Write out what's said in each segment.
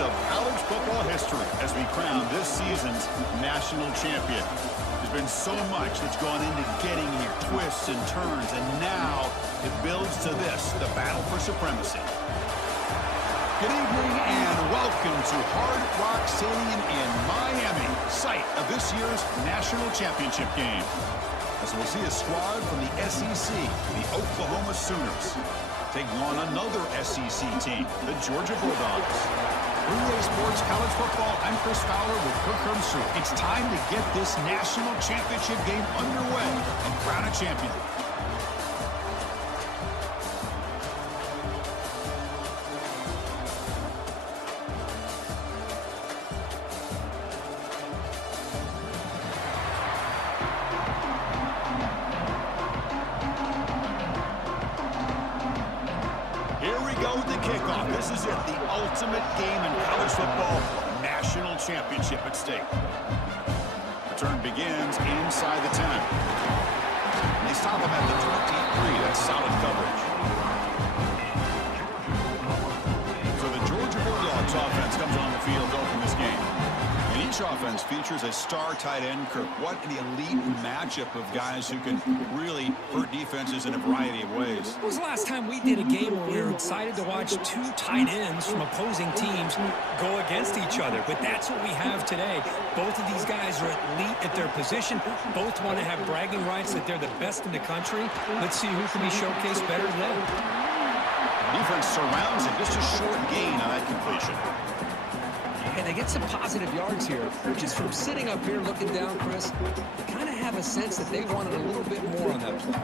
moments of college football history as we crown this season's national champion. There's been so much that's gone into getting here, twists and turns, and now it builds to this, the battle for supremacy. Good evening and welcome to Hard Rock Stadium in Miami, site of this year's national championship game. As we'll see a squad from the SEC, the Oklahoma Sooners, taking on another SEC team, the Georgia Bulldogs. 3A Sports College Football, I'm Chris Fowler with Kirk Herbstreit. It's time to get this national championship game underway and crown a champion. This is it, the ultimate game in college football, national championship at stake. Return begins inside the 10. And they stop him at the 23. That's solid coverage. So the Georgia Bulldogs offense comes on the field to open this game. And each offense features a star tight end. Kirk, what an elite matchup of guys who can really hurt defenses in a variety of ways. When was the last time we did a game where we were excited to watch two tight ends from opposing teams go against each other? But that's what we have today. Both of these guys are elite at their position. Both want to have bragging rights that they're the best in the country. Let's see who can be showcased better than them. Defense surrounds him. Just a short gain on that completion. And they get some positive yards here. Just from sitting up here looking down, Chris, you kind of have a sense that they wanted a little bit more on that play.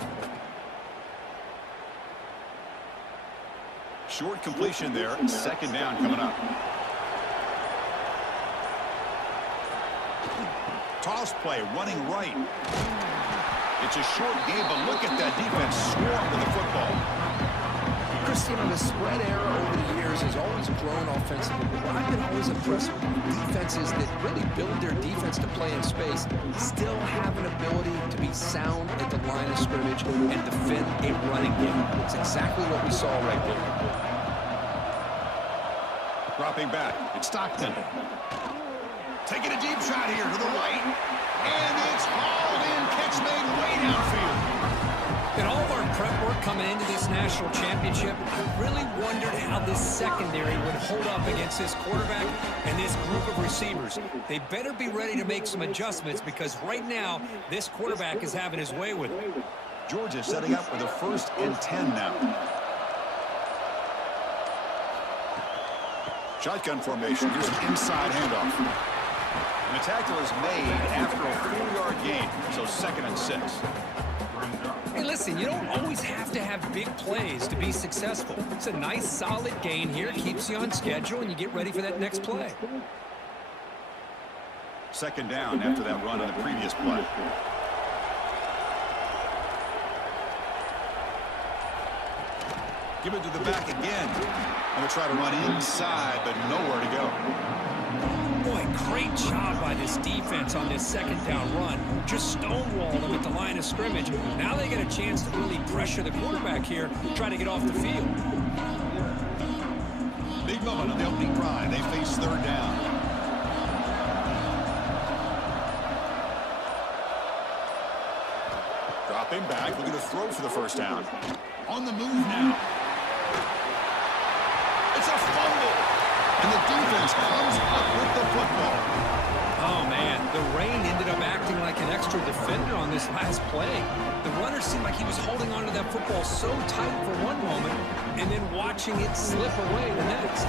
Short completion there. Second down coming up. Toss play running right. It's a short game, but look at that defense swarm with the football. Chris, you know, the spread era over the years has always grown offensively. But I've been always impressed with defenses that really build their defense to play in space, still have an ability to be sound at the line of scrimmage and defend a running game. It's exactly what we saw right there. Dropping back, it's Stockton. Taking a deep shot here to the right. And it's hauled in, catch made way downfield. In all of our prep work coming into this national championship, I really wondered how this secondary would hold up against this quarterback and this group of receivers. They better be ready to make some adjustments because right now, this quarterback is having his way with it. Georgia setting up for the 1st and 10 now. Shotgun formation. Here's an inside handoff. And the tackle is made after a 4-yard gain, so 2nd and 6. Hey, listen, you don't always have to have big plays to be successful. It's a nice, solid gain here. Keeps you on schedule, and you get ready for that next play. 2nd down after that run on the previous play. Give it to the back again. Going to try to run inside, but nowhere to go. Boy, great job by this defense on this 2nd down run. Just stonewalled them at the line of scrimmage. Now they get a chance to really pressure the quarterback here, try to get off the field. Big moment on the opening drive. They face 3rd down. Dropping back, looking to throw for the 1st down. On the move now. It's a fumble. And the defense comes up with the football. Oh, man, the rain ended up acting like an extra defender on this last play. The runner seemed like he was holding onto that football so tight for one moment and then watching it slip away the next.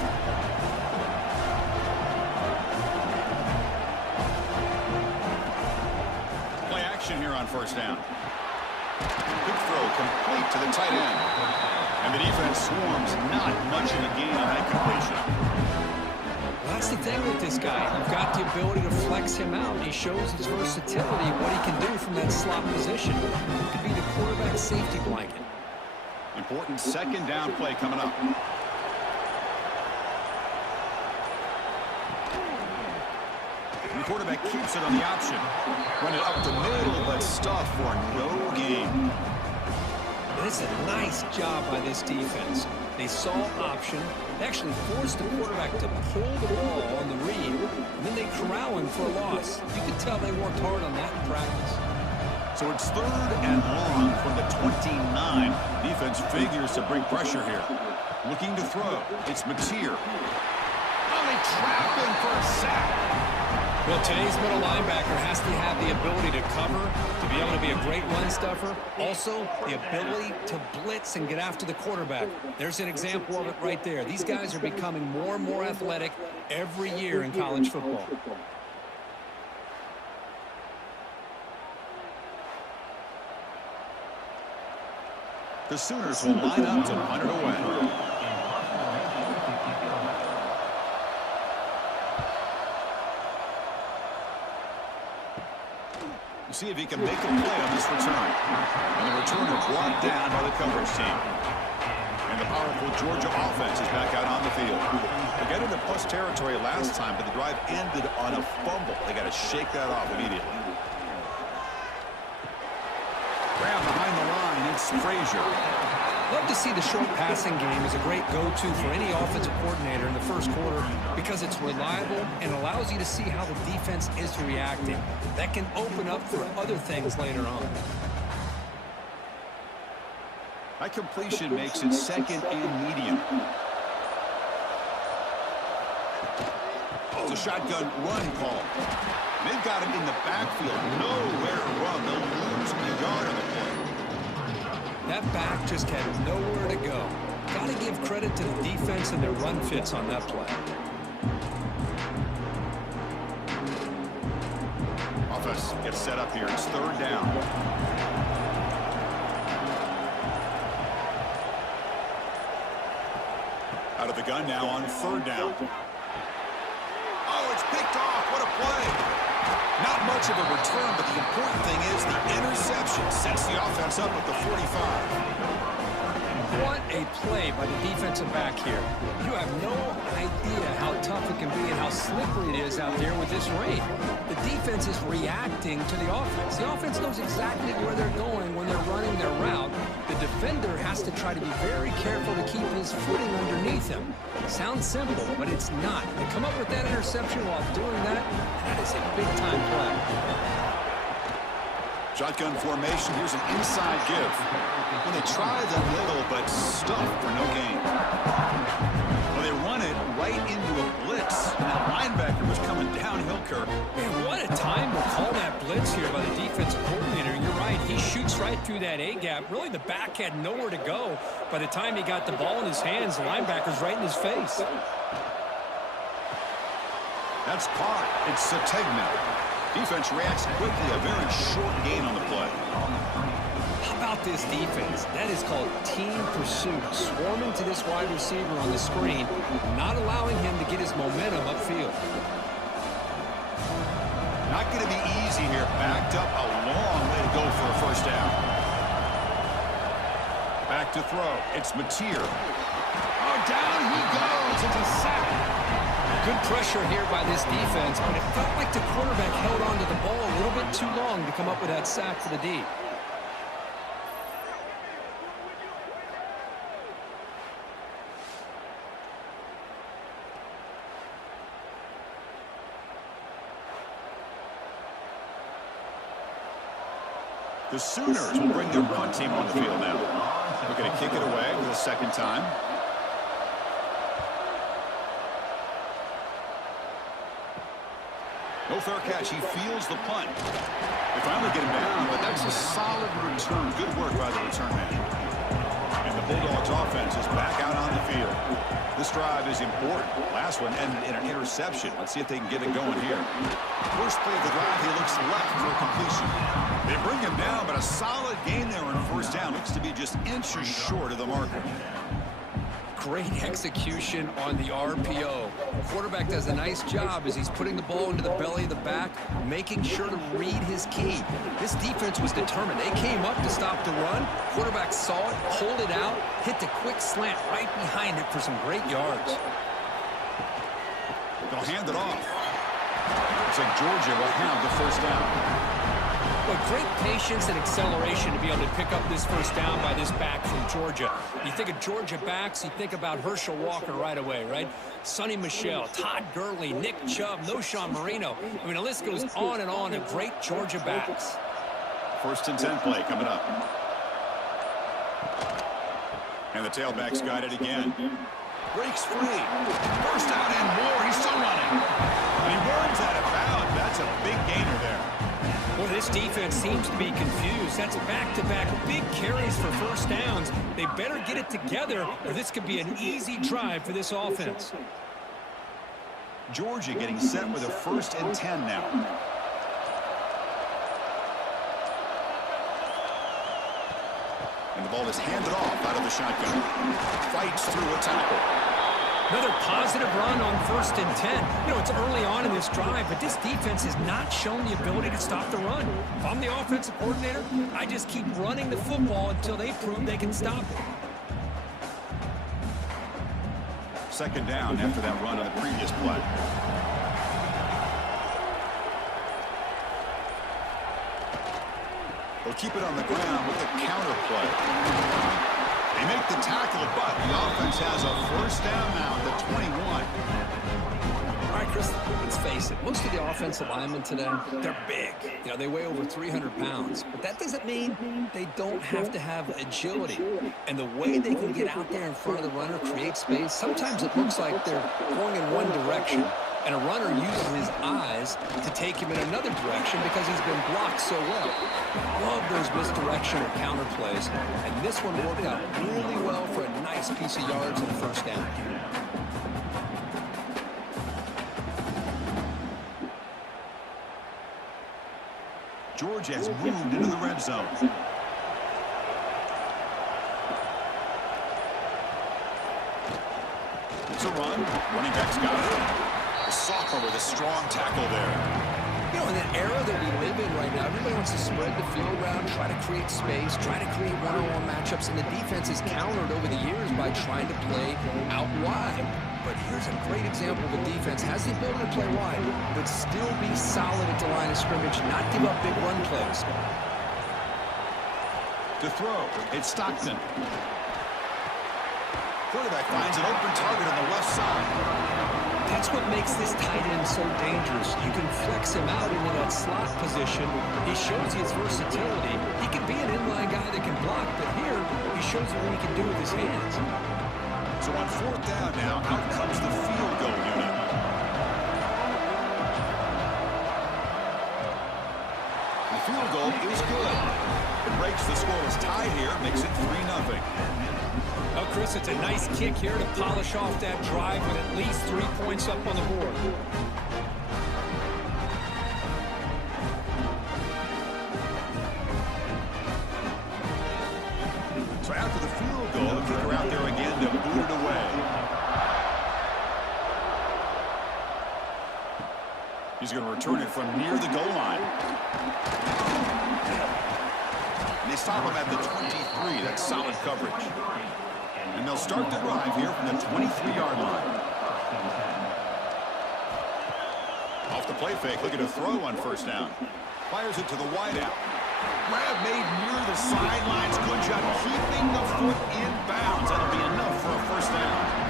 Play action here on 1st down. Quick throw complete to the tight end. And the defense swarms, not much of a gain on that completion. That's the thing with this guy. You've got the ability to flex him out. He shows his versatility, what he can do from that slot position. It could be the quarterback safety blanket. Important 2nd down play coming up. And the quarterback keeps it on the option. Run it up the middle, but stuff for no gain. This is a nice job by this defense. They saw option. They actually forced the quarterback to pull the ball on the read, and then they corral him for a loss. You can tell they worked hard on that in practice. So it's 3rd and long from the 29. Defense figures to bring pressure here. Looking to throw. It's Mateer. Oh, they trap him for a sack. Well, today's middle linebacker has to have the ability to cover, to be able to be a great run stuffer. Also, the ability to blitz and get after the quarterback. There's an example of it right there. These guys are becoming more and more athletic every year in college football. The Sooners will line up to punt it away. See if he can make a play on this return. And the returner brought down by the coverage team. And the powerful Georgia offense is back out on the field. They got into plus territory last time, but the drive ended on a fumble. They got to shake that off immediately. Grab behind the line, it's Frazier. Love to see the short passing game as a great go-to for any offensive coordinator in the first quarter because it's reliable and allows you to see how the defense is reacting. That can open up for other things later on. That completion makes it 2nd and medium. It's a shotgun run call. They've got him in the backfield. Nowhere to run. They'll lose a yard on the play. That back just had nowhere to go. Got to give credit to the defense and their run fits on that play. Offense gets set up here. It's 3rd down. Out of the gun now on 3rd down. Oh, it's picked off. What a play. Not much of a return, but the important thing is the interception sets the offense up at the 45. What a play by the defensive back here. You have no idea how tough it can be and how slippery it is out there with this rain. The defense is reacting to the offense. The offense knows exactly where they're going when they're running their route. The defender has to try to be very careful to keep his footing underneath him. Sounds simple, but it's not. They come up with that interception while doing that. That is a big-time play. Shotgun formation. Here's an inside give. When they try the middle, but stuffed for no gain. Well, they run it right into a blitz. And that linebacker was coming downhill, Kirk. Man, what a time to call that blitz here by the defensive coordinator. You're right. He shoots right through that A-gap. Really, the back had nowhere to go. By the time he got the ball in his hands, the linebacker's right in his face. That's caught. It's Sategna. Defense reacts quickly. A very short gain on the play. How about this defense? That is called team pursuit. Swarming to this wide receiver on the screen, not allowing him to get his momentum upfield. Not going to be easy here. Backed up a long way to go for a 1st down. Back to throw. It's Mateer. Oh, down he goes. It's a sack. Good pressure here by this defense, but it felt like the quarterback held on to the ball a little bit too long to come up with that sack for the D. The Sooners will bring their punt team on the field now. We're going to kick it away for the 2nd time. No fair catch. He feels the punt. They finally get him down, but that's a solid return. Good work by the return man. And the Bulldogs offense is back out on the field. This drive is important. Last one ended in an interception. Let's see if they can get it going here. First play of the drive, he looks left for a completion. They bring him down, but a solid gain there on 1st down. Looks to be just inches short of the marker. Great execution on the RPO. Quarterback does a nice job as he's putting the ball into the belly of the back, making sure to read his key. This defense was determined. They came up to stop the run. Quarterback saw it, pulled it out, hit the quick slant right behind it for some great yards. They'll hand it off. Looks like Georgia will have the 1st down. Well, great patience and acceleration to be able to pick up this first down by this back from Georgia. You think of Georgia backs, you think about Herschel Walker right away, right? Sonny Michel, Todd Gurley, Nick Chubb, Noshawn Marino. I mean, the list goes on and on of great Georgia backs. 1st and 10 play coming up. And the tailback's got it again. Breaks free. 1st down and more. He's still running. And he runs out of bounds. That's a big gainer there. Well, this defense seems to be confused. That's back-to-back big carries for 1st downs. They better get it together, or this could be an easy drive for this offense. Georgia getting set with a 1st and 10 now. And the ball is handed off out of the shotgun. Fights through a tackle. Another positive run on 1st and 10. You know, it's early on in this drive, but this defense has not shown the ability to stop the run. If I'm the offensive coordinator, I just keep running the football until they prove they can stop it. 2nd down after that run on the previous play. They'll keep it on the ground with a counter play. They make the tackle, but the offense has a 1st down now at the 21. All right, Chris, let's face it. Most of the offensive linemen today, they're big. You know, they weigh over 300 pounds. But that doesn't mean they don't have to have agility. And the way they can get out there in front of the runner, create space, sometimes it looks like they're going in one direction. And a runner uses his eyes to take him in another direction because he's been blocked so well. Love those misdirection or counter plays. And this one worked out really well for a nice piece of yards and a 1st down. Georgia has moved into the red zone. It's a run. Running back's got it. The sophomore with a strong tackle there. You know, in the era that we live in right now, everybody wants to spread the field around, try to create space, try to create one-on-one matchups, and the defense is countered over the years by trying to play out wide. But here's a great example of a defense has the ability to play wide, but still be solid at the line of scrimmage, not give up big run plays. To throw, it's Stockton. Quarterback finds an open target on the left side. That's what makes this tight end so dangerous. You can flex him out into that slot position. He shows his versatility. He can be an inline guy that can block, but here he shows you what he can do with his hands. So on 4th down now, out comes the field goal unit. The field goal is good. It breaks the scoreless tie here, makes it 3-0. Oh, Chris, it's a nice kick here to polish off that drive with at least 3 points up on the board. So after the field goal, the kicker out there again to boot it away. He's going to return it from near the goal line. And they stop him at the 23. That's solid coverage. And they'll start the drive here from the 23-yard line. Off the play fake, looking to throw on 1st down. Fires it to the wideout. Grab made near the sidelines. Good job keeping the foot in bounds. That'll be enough for a 1st down.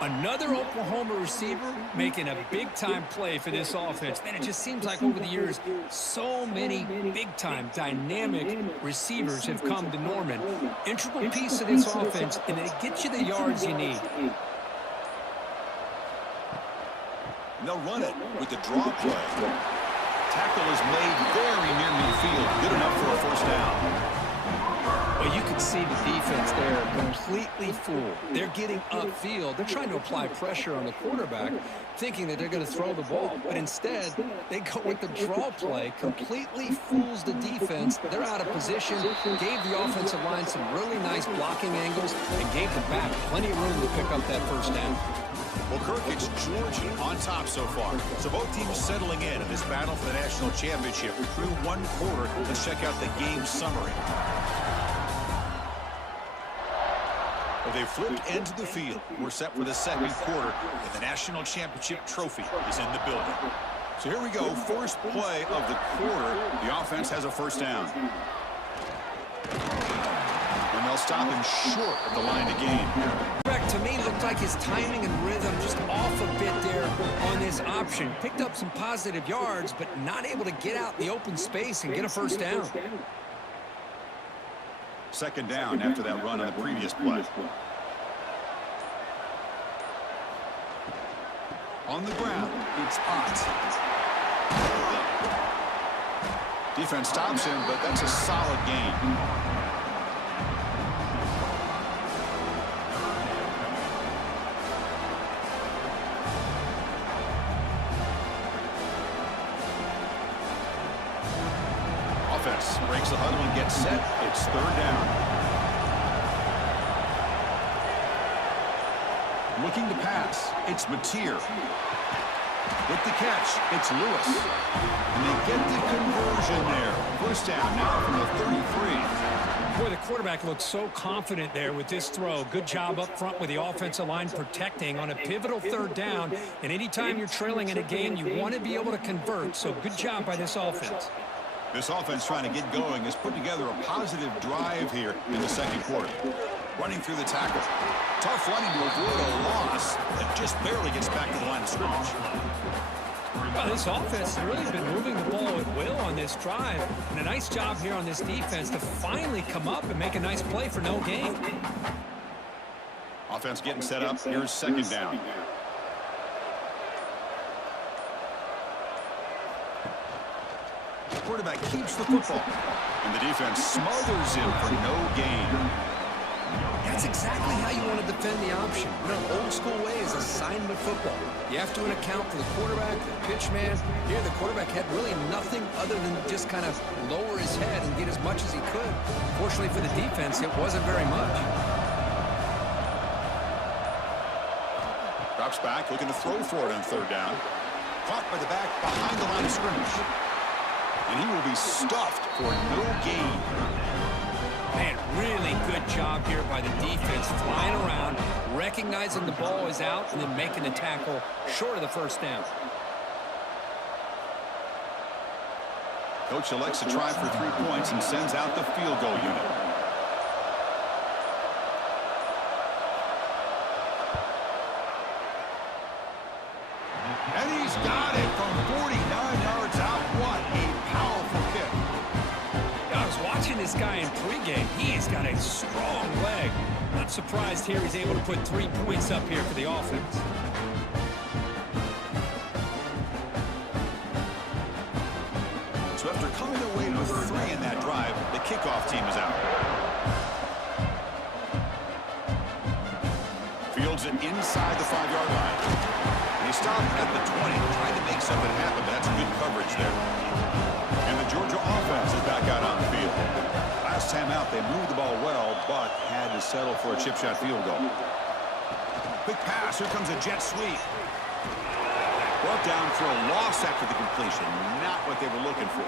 Another Oklahoma receiver making a big-time play for this offense. And it just seems like over the years, so many big-time, dynamic receivers have come to Norman. Integral piece of this offense, and they get you the yards you need. And they'll run it with the draw play. Tackle is made very near midfield. Good enough for a 1st down. Well, you can see the defense there completely fooled. They're getting upfield. They're trying to apply pressure on the quarterback, thinking that they're going to throw the ball. But instead, they go with the draw play, completely fools the defense. They're out of position, gave the offensive line some really nice blocking angles, and gave the back plenty of room to pick up that 1st down. Well, Kirk, it's Georgia on top so far. So both teams settling in this battle for the national championship through 1 quarter. Let's check out the game summary. Well, they flipped into the field. We're set for the 2nd quarter, and the national championship trophy is in the building. So here we go, first play of the quarter. The offense has a first down. And they'll stop him short of the line to gain. To me, looked like his timing and rhythm just off a bit there on this option. Picked up some positive yards, but not able to get out in the open space and get a first down. Second down after that run on the previous play. On the ground, it's Ott. Defense stops him, but that's a solid gain. Offense breaks the huddle and gets set. It's third down. Looking to pass. It's Mateer. With the catch, it's Lewis. And they get the conversion there. First down now from the 33. Boy, the quarterback looks so confident there with this throw. Good job up front with the offensive line protecting on a pivotal third down. And anytime you're trailing in a game, you want to be able to convert. So good job by this offense. This offense trying to get going has put together a positive drive here in the second quarter. Running through the tackle. Tough running to avoid a loss that just barely gets back to the line of scrimmage. Well, this offense has really been moving the ball at will on this drive. And a nice job here on this defense to finally come up and make a nice play for no gain. Offense getting set up. Here's second down. Quarterback keeps the football. And the defense smothers him for no gain. That's exactly how you want to defend the option. You know, old school way is assignment football. You have to account for the quarterback, the pitch man. Here, the quarterback had really nothing other than just kind of lower his head and get as much as he could. Fortunately for the defense, it wasn't very much. Drops back, looking to throw for it on third down. Caught by the back behind the line of scrimmage. And he will be stuffed for no gain. Man, really good job here by the defense, flying around, recognizing the ball is out, and then making the tackle short of the first down. Coach elects to try for 3 points and sends out the field goal unit. And he's got it from 49 yards out. What a powerful kick. I was watching this guy in pregame. He has got a strong leg. Not surprised here he's able to put 3 points up here for the offense. So after coming away with 3 in that drive, the kickoff team is out. Fields it inside the 5-yard line. And he stopped at the 20, trying to make something happen, but that's good coverage there. And the Georgia offense is back out on the field. Last time out, they moved the ball well, but had to settle for a chip shot field goal. Quick pass. Here comes a jet sweep. Brought down for a loss after the completion. Not what they were looking for.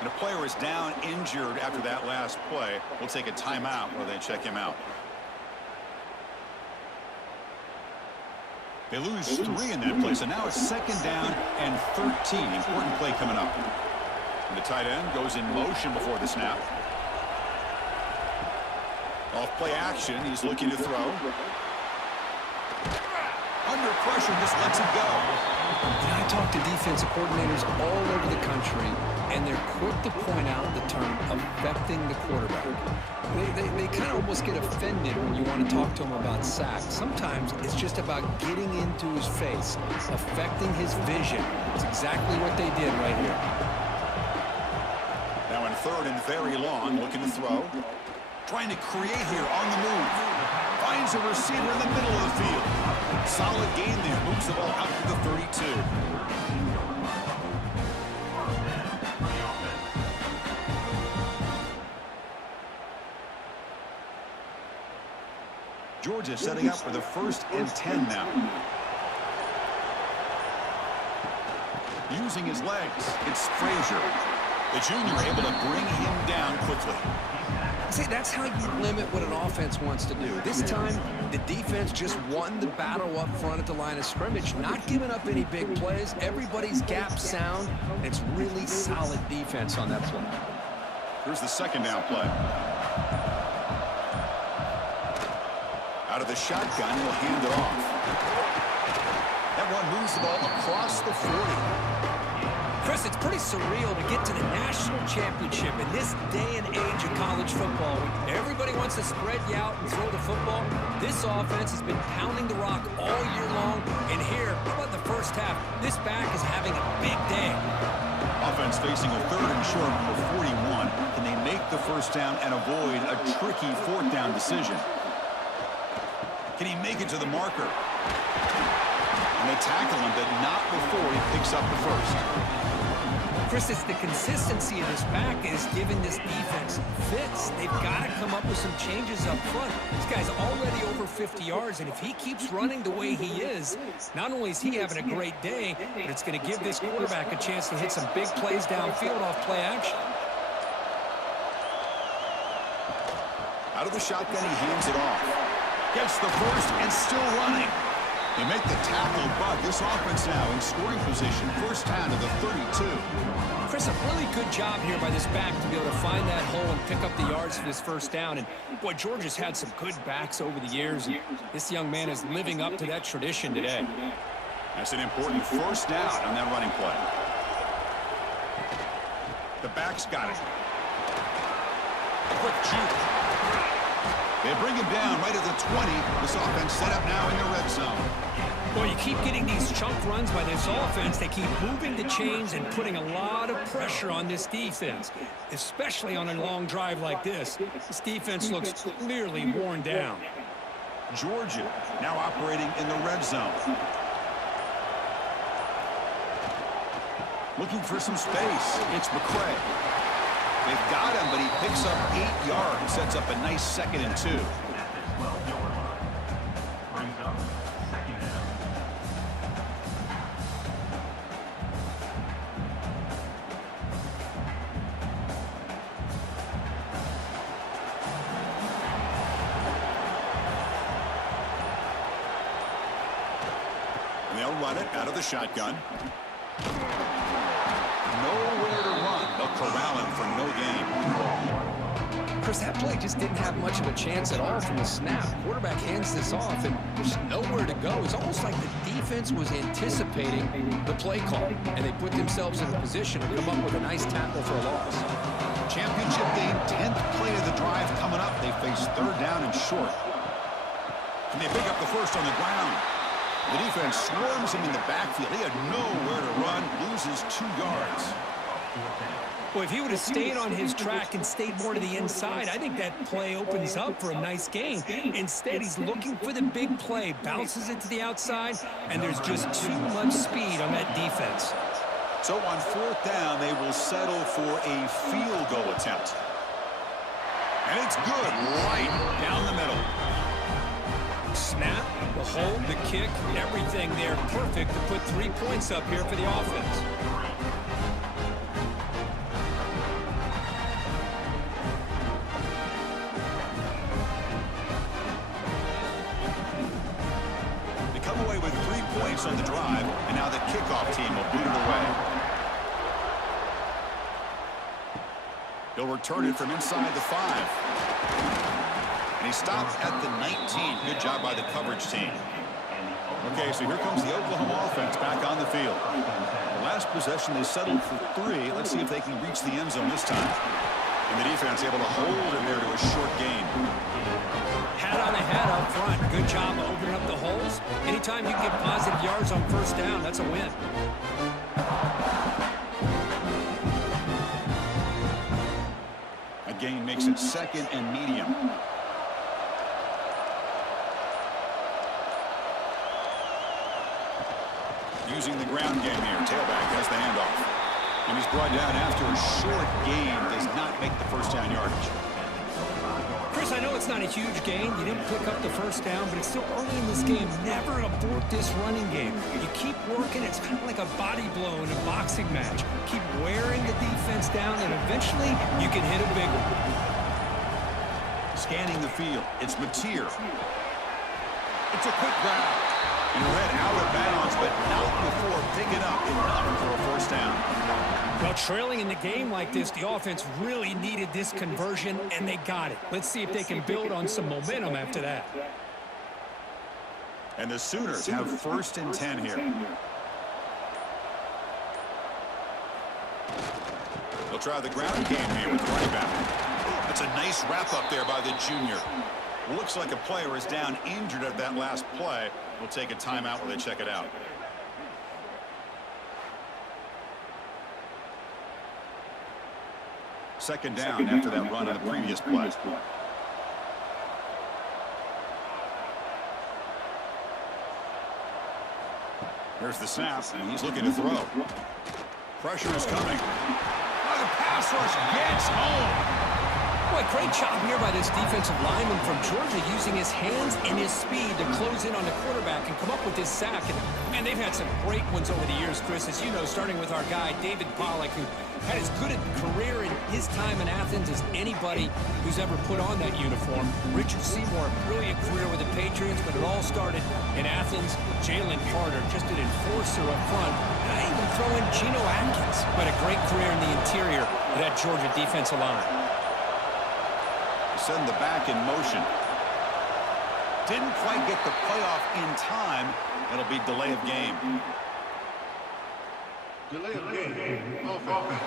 And a player is down injured after that last play. We'll take a timeout while they check him out. They lose 3 in that play, so now it's second down and 13. Important play coming up. And the tight end goes in motion before the snap. Off play action, he's looking to throw. Under pressure, just lets it go. And I talk to defensive coordinators all over the country, and they're quick to point out the term affecting the quarterback. They kind of almost get offended when you want to talk to them about sacks. Sometimes it's just about getting into his face, affecting his vision. It's exactly what they did right here. Now in third and very long, looking to throw. Trying to create here on the move. Finds a receiver in the middle of the field. Solid gain there. Moves the ball out to the 32. Georgia setting up for the 1st and 10 now. Using his legs, it's Frazier. The junior able to bring him down quickly. See, that's how you limit what an offense wants to do. This time, the defense just won the battle up front at the line of scrimmage, not giving up any big plays. Everybody's gap sound. It's really solid defense on that play. Here's the second down play. Out of the shotgun, he'll hand it off. That one moves the ball across the 40. Chris, it's pretty surreal to get to the national championship in this day and age of college football. Everybody wants to spread you out and throw the football. This offense has been pounding the rock all year long. And here, how about the first half? This back is having a big day. Offense facing a 3rd and short from the 41. Can they make the first down and avoid a tricky 4th down decision? Can he make it to the marker? And they tackle him, but not before he picks up the first. Chris, it's the consistency of this back is giving this defense fits. They've got to come up with some changes up front. This guy's already over 50 yards, and if he keeps running the way he is, not only is he having a great day, but it's going to give this quarterback a chance to hit some big plays downfield off play action. Out of the shotgun, he hands it off. Gets the first and still running. They make the tackle, but this offense now in scoring position. First down to the 32. Chris, a really good job here by this back to be able to find that hole and pick up the yards for this first down. And, boy, Georgia's had some good backs over the years. And this young man is living up to that tradition today. That's an important first down on that running play. The back's got it. Quick juke. They bring him down right at the 20. This offense set up now in the red zone. Boy, you keep getting these chunk runs by this offense. They keep moving the chains and putting a lot of pressure on this defense, especially on a long drive like this. This defense looks clearly worn down. Georgia now operating in the red zone. Looking for some space. It's McCray. They've got him, but he picks up 8 yards. Sets up a nice 2nd and 2. And they'll run it out of the shotgun. Nowhere to run. They'll corral him for no gain. Chris, that play just didn't have much of a chance at all from the snap. Quarterback hands this off, and there's nowhere to go. It's almost like the defense was anticipating the play call, and they put themselves in a position to come up with a nice tackle for a loss. Championship game, 10th play of the drive coming up. They face 3rd down and short. Can they pick up the first on the ground? The defense swarms him in the backfield. He had nowhere to run, loses 2 yards. Boy, if he would have stayed on his track and stayed more to the inside, I think that play opens up for a nice gain. Instead, he's looking for the big play, bounces it to the outside, and there's just too much speed on that defense. So on 4th down, they will settle for a field goal attempt. And it's good, right down the middle. Snap, the hold, the kick, everything there perfect to put 3 points up here for the offense. They come away with 3 points on the drive, and now the kickoff team will boot it away. He'll return it from inside the 5. And he stops at the 19. Good job by the coverage team. Okay, so here comes the Oklahoma offense back on the field. The last possession, they settled for 3. Let's see if they can reach the end zone this time. And the defense able to hold it there to a short gain. Hat on a hat up front. Good job opening up the holes. Anytime you can get positive yards on first down, that's a win. A gain makes it 2nd and medium. Using the ground game here. Tailback has the handoff. And he's brought down after a short gain. Does not make the first down yardage. Chris, I know it's not a huge gain. You didn't pick up the first down, but it's still early in this game. Never abort this running game. You keep working. It's kind of like a body blow in a boxing match. Keep wearing the defense down, and eventually you can hit a big one. Scanning the field. It's Mateer. It's a quick grab. And read out of bounds, but not before picking up enough for a first down. Well, trailing in the game like this, the offense really needed this conversion, and they got it. Let's see if they can build on some momentum after that. And the Sooners have 1st and 10 here. They'll try the ground game here with the running back. That's a nice wrap up there by the junior. Looks like a player is down injured at that last play. We'll take a timeout while they check it out. Second down after that run on the previous play. Here's the snap, and he's looking to throw. Pressure is coming. Oh, the pass rush gets home. Boy, great job here by this defensive lineman from Georgia using his hands and his speed to close in on the quarterback and come up with this sack. And, man, they've had some great ones over the years, Chris, as you know, starting with our guy, David Pollack, who had as good a career in his time in Athens as anybody who's ever put on that uniform. Richard Seymour, brilliant career with the Patriots, but it all started in Athens. Jalen Carter, just an enforcer up front. And I even throw in Geno Atkins, who had a great career in the interior of that Georgia defensive line. Send the back in motion. Didn't quite get the playoff in time. It'll be delay of game. Delay of game. Offense.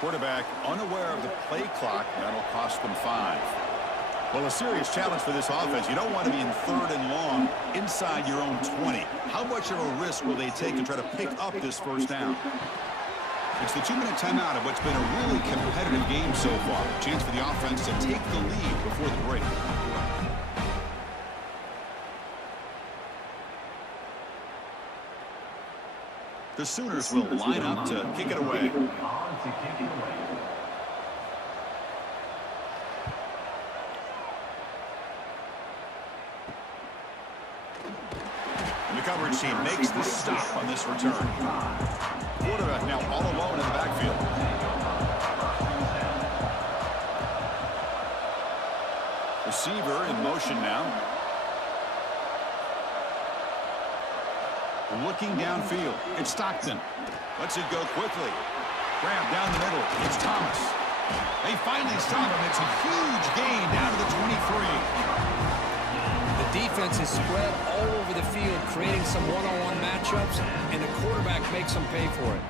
Quarterback unaware of the play clock. That'll cost them 5. Well, a serious challenge for this offense. You don't want to be in 3rd and long inside your own 20. How much of a risk will they take to try to pick up this first down? It's the 2-minute timeout of what's been a really competitive game so far. Chance for the offense to take the lead before the break. The Sooners will line up to kick it away. And the coverage team makes the stop on this return. Quarterback now all alone in the backfield. Receiver in motion now. Looking downfield. It's Stockton. Lets it go quickly. Grab down the middle. It's Thomas. They finally stop him. It's a huge gain down to the 23. The defense is spread all over the field, creating some one-on-one matchups, and the quarterback makes them pay for it.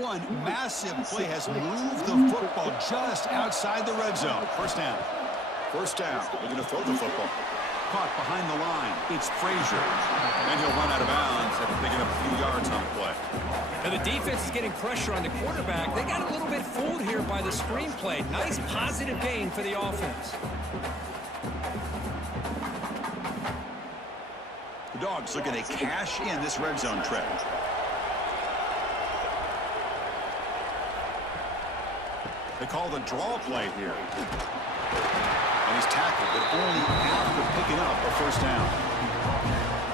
One massive play has moved the football just outside the red zone. First down. First down. They're going to throw the football. Caught behind the line. It's Frazier. And he'll run out of bounds after picking up a few yards on the play. Now the defense is getting pressure on the quarterback. They got a little bit fooled here by the screenplay. Nice positive gain for the offense. The Dogs looking to cash in this red zone trip. They call the draw play here. And he's tackled, but only after picking up a first down.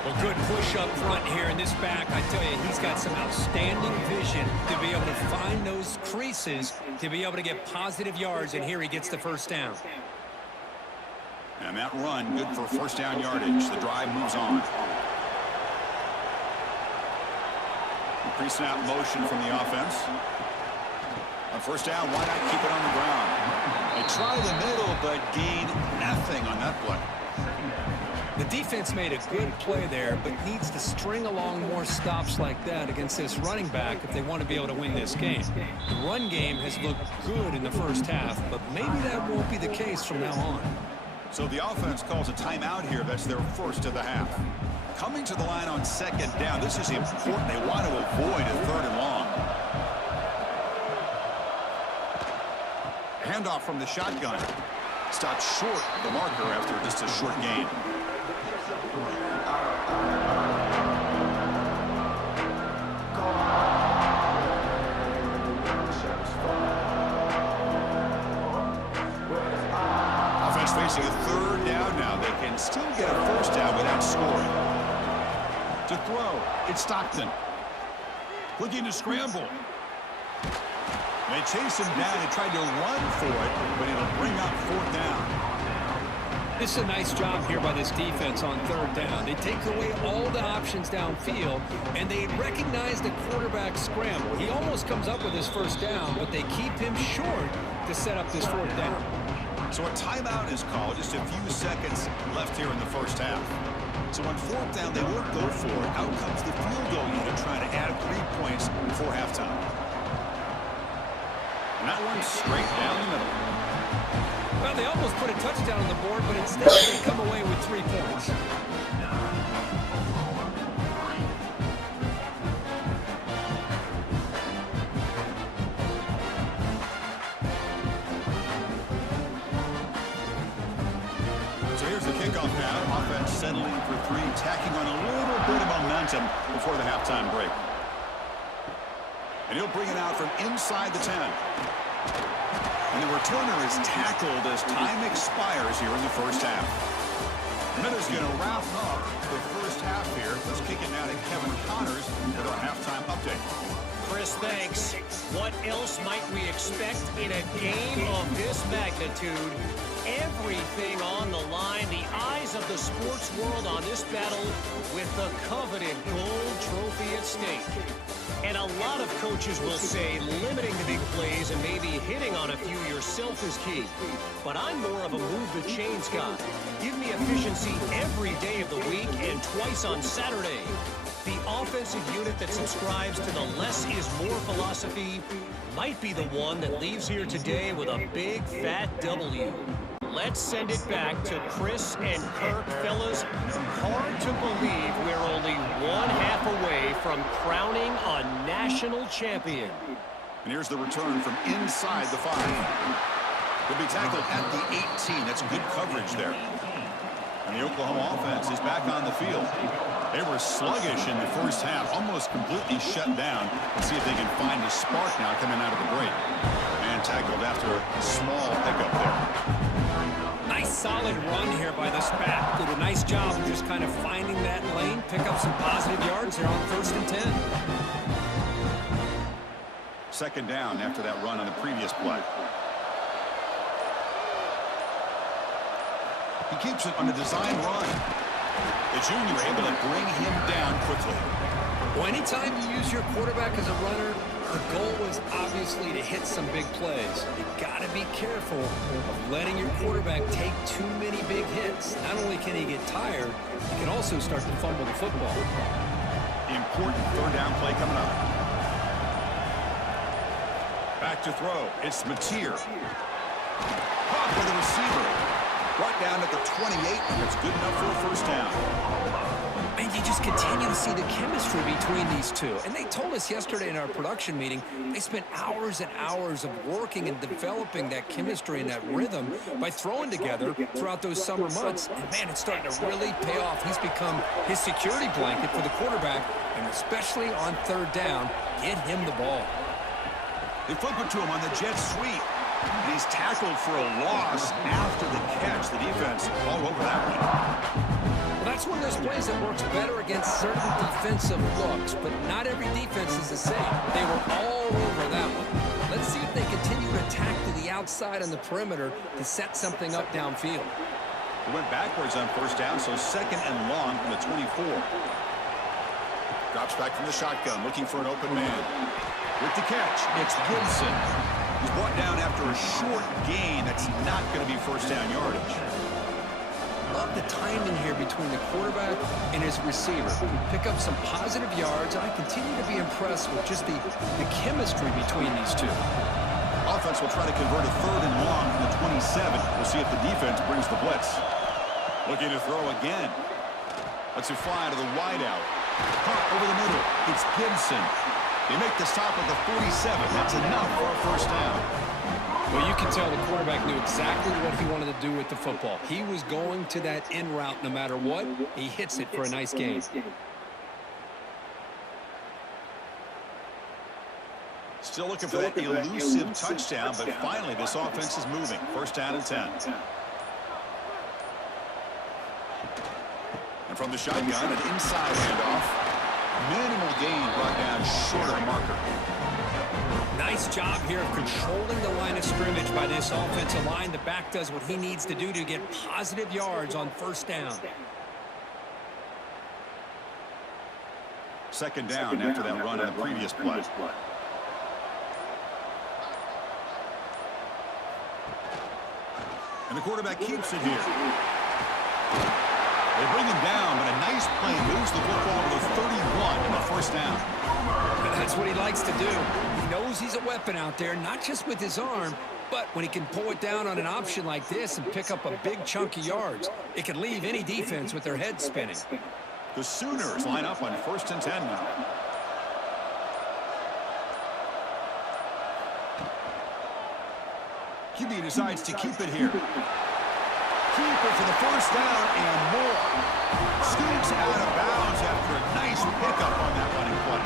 Well, good push up front here in this back. I tell you, he's got some outstanding vision to be able to find those creases, to be able to get positive yards, and here he gets the first down. And that run, good for first down yardage. The drive moves on. Pre-snap motion from the offense. On first down, why not keep it on the ground? They try the middle, but gain nothing on that play. The defense made a good play there, but needs to string along more stops like that against this running back if they want to be able to win this game. The run game has looked good in the first half, but maybe that won't be the case from now on. So the offense calls a timeout here. That's their first of the half. Coming to the line on second down, this is important. They want to avoid a 3rd and long. Handoff from the shotgun. Stopped short of the marker after just a short gain. Offense facing a 3rd down now. They can still get a first down without scoring. To throw, it's Stockton. Looking to scramble. They chase him down. They tried to run for it, but it'll bring up 4th down. This is a nice job here by this defense on 3rd down. They take away all the options downfield, and they recognize the quarterback scramble. He almost comes up with his 1st down, but they keep him short to set up this 4th down. So a timeout is called. Just a few seconds left here in the 1st half. So on 4th down, they won't go for it. Out comes the field goal unit trying to add 3 points before halftime. And that one's straight down the middle. Well, they almost put a touchdown on the board, but instead they come away with 3 points. So here's the kickoff now. Offense settling for 3, tacking on a little bit of momentum before the halftime break. And he'll bring it out from inside the 10. And the returner is tackled as time expires here in the 1st half. Minutes going to wrap up the 1st half here. Let's kick it now to Kevin Connors with our halftime update. Chris, thanks. What else might we expect in a game of this magnitude? Everything on the line, the eyes of the sports world on this battle with the coveted gold trophy at stake. And a lot of coaches will say limiting the big plays and maybe hitting on a few yourself is key. But I'm more of a move the chains guy. Give me efficiency every day of the week and twice on Saturday. The offensive unit that subscribes to the less is more philosophy might be the one that leaves here today with a big fat W. Let's send it back to Chris and Kirk. Fellas, hard to believe we're only 1/2 away from crowning a national champion. And here's the return from inside the 5. He'll be tackled at the 18. That's good coverage there. And the Oklahoma offense is back on the field. They were sluggish in the 1st half, almost completely shut down. Let's see if they can find a spark now coming out of the break. And tackled after a small hiccup there. Nice solid run here by this back. Did a nice job of just kind of finding that lane, pick up some positive yards here on 1st and 10. 2nd down after that run on the previous play. He keeps it on a design run. The junior able to bring him down quickly. Well, anytime you use your quarterback as a runner, the goal is obviously to hit some big plays. You got to be careful of letting your quarterback take too many big hits. Not only can he get tired, he can also start to fumble the football. The important 3rd down play coming up. Back to throw. It's Mateer. Caught by the receiver. Right down at the 28, and it's good enough for a 1st down. And you just continue to see the chemistry between these two. And they told us yesterday in our production meeting, they spent hours and hours of working and developing that chemistry and that rhythm by throwing together throughout those summer months. And, man, it's starting to really pay off. He's become his security blanket for the quarterback, and especially on 3rd down, get him the ball. They flip it to him on the jet sweep. And he's tackled for a loss after the catch. The defense all over that one. Well, that's one of those plays that works better against certain defensive looks, but not every defense is the same. They were all over that one. Let's see if they continue to attack to the outside on the perimeter to set something up downfield. He went backwards on 1st down, so 2nd and long from the 24. Drops back from the shotgun, looking for an open man. With the catch, it's Gibson. He's brought down after a short gain. That's not going to be 1st down yardage. Love the timing here between the quarterback and his receiver. Pick up some positive yards, and I continue to be impressed with just the chemistry between these two. Offense will try to convert a 3rd and long from the 27. We'll see if the defense brings the blitz. Looking to throw again. Lets it fly to the wideout. Caught over the middle. It's Gibson. They make the stop at the 47. That's enough for a 1st down. Well, you can tell the quarterback knew exactly what he wanted to do with the football. He was going to that in route no matter what. He hits it for a nice gain. Still looking for that elusive touchdown, but finally this offense is moving. 1st down and 10. And from the shotgun, an inside handoff. Minimal gain brought down short of the marker. Nice job here of controlling the line of scrimmage by this offensive line. The back does what he needs to do to get positive yards on first down. Second down after that run in the previous play. And the quarterback keeps it here. They bring him down, but a nice play moves the football to the 31 and a first down. That's what he likes to do. He knows he's a weapon out there, not just with his arm, but when he can pull it down on an option like this and pick up a big chunk of yards, it can leave any defense with their head spinning. The Sooners line up on 1st and 10 now. QB decides to keep it here. Keep it for the first down and more. Scoots out of bounds after a nice pickup on that running play.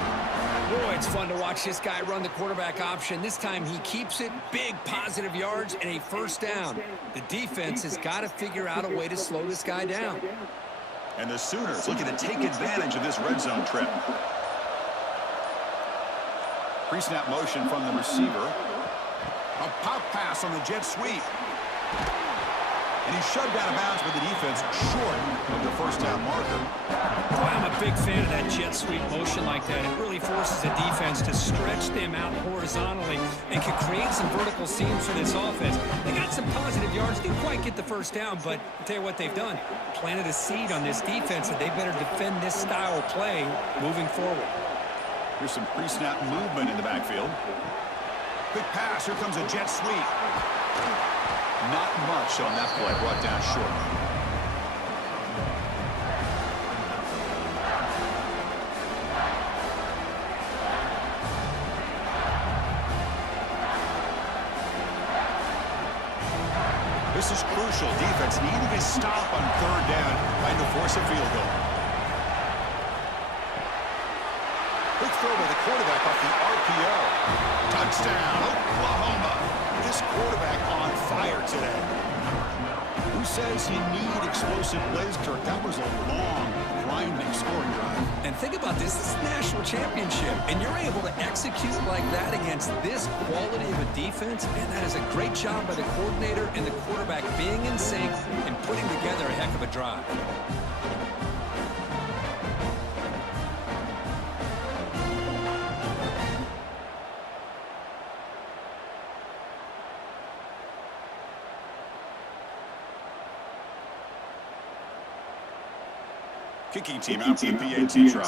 Boy, it's fun to watch this guy run the quarterback option. This time he keeps it, big positive yards, and a first down. The defense has got to figure out a way to slow this guy down. And the Sooners looking to take advantage of this red zone trip. Pre-snap motion from the receiver. A pop pass on the jet sweep. And he's shoved out of bounds with the defense short of the first down marker. Boy, I'm a big fan of that jet sweep motion like that. It really forces the defense to stretch them out horizontally and can create some vertical seams for this offense. They got some positive yards, didn't quite get the first down, but I'll tell you what they've done. Planted a seed on this defense, and they better defend this style of play moving forward. Here's some pre-snap movement in the backfield. Quick pass, here comes a jet sweep. Not much on that play, brought down short. This is crucial. Defense needing a stop on 3rd down, trying to force a field goal. Quick throw by the quarterback off the RPO. Touchdown, Oklahoma. This quarterback on fire today. Who says you need explosive plays, Kirk? That was a long, grinding scoring drive. And think about this. This is a national championship, and you're able to execute like that against this quality of a defense, and that is a great job by the coordinator and the quarterback being in sync and putting together a heck of a drive. Kicking team out for the PAT try.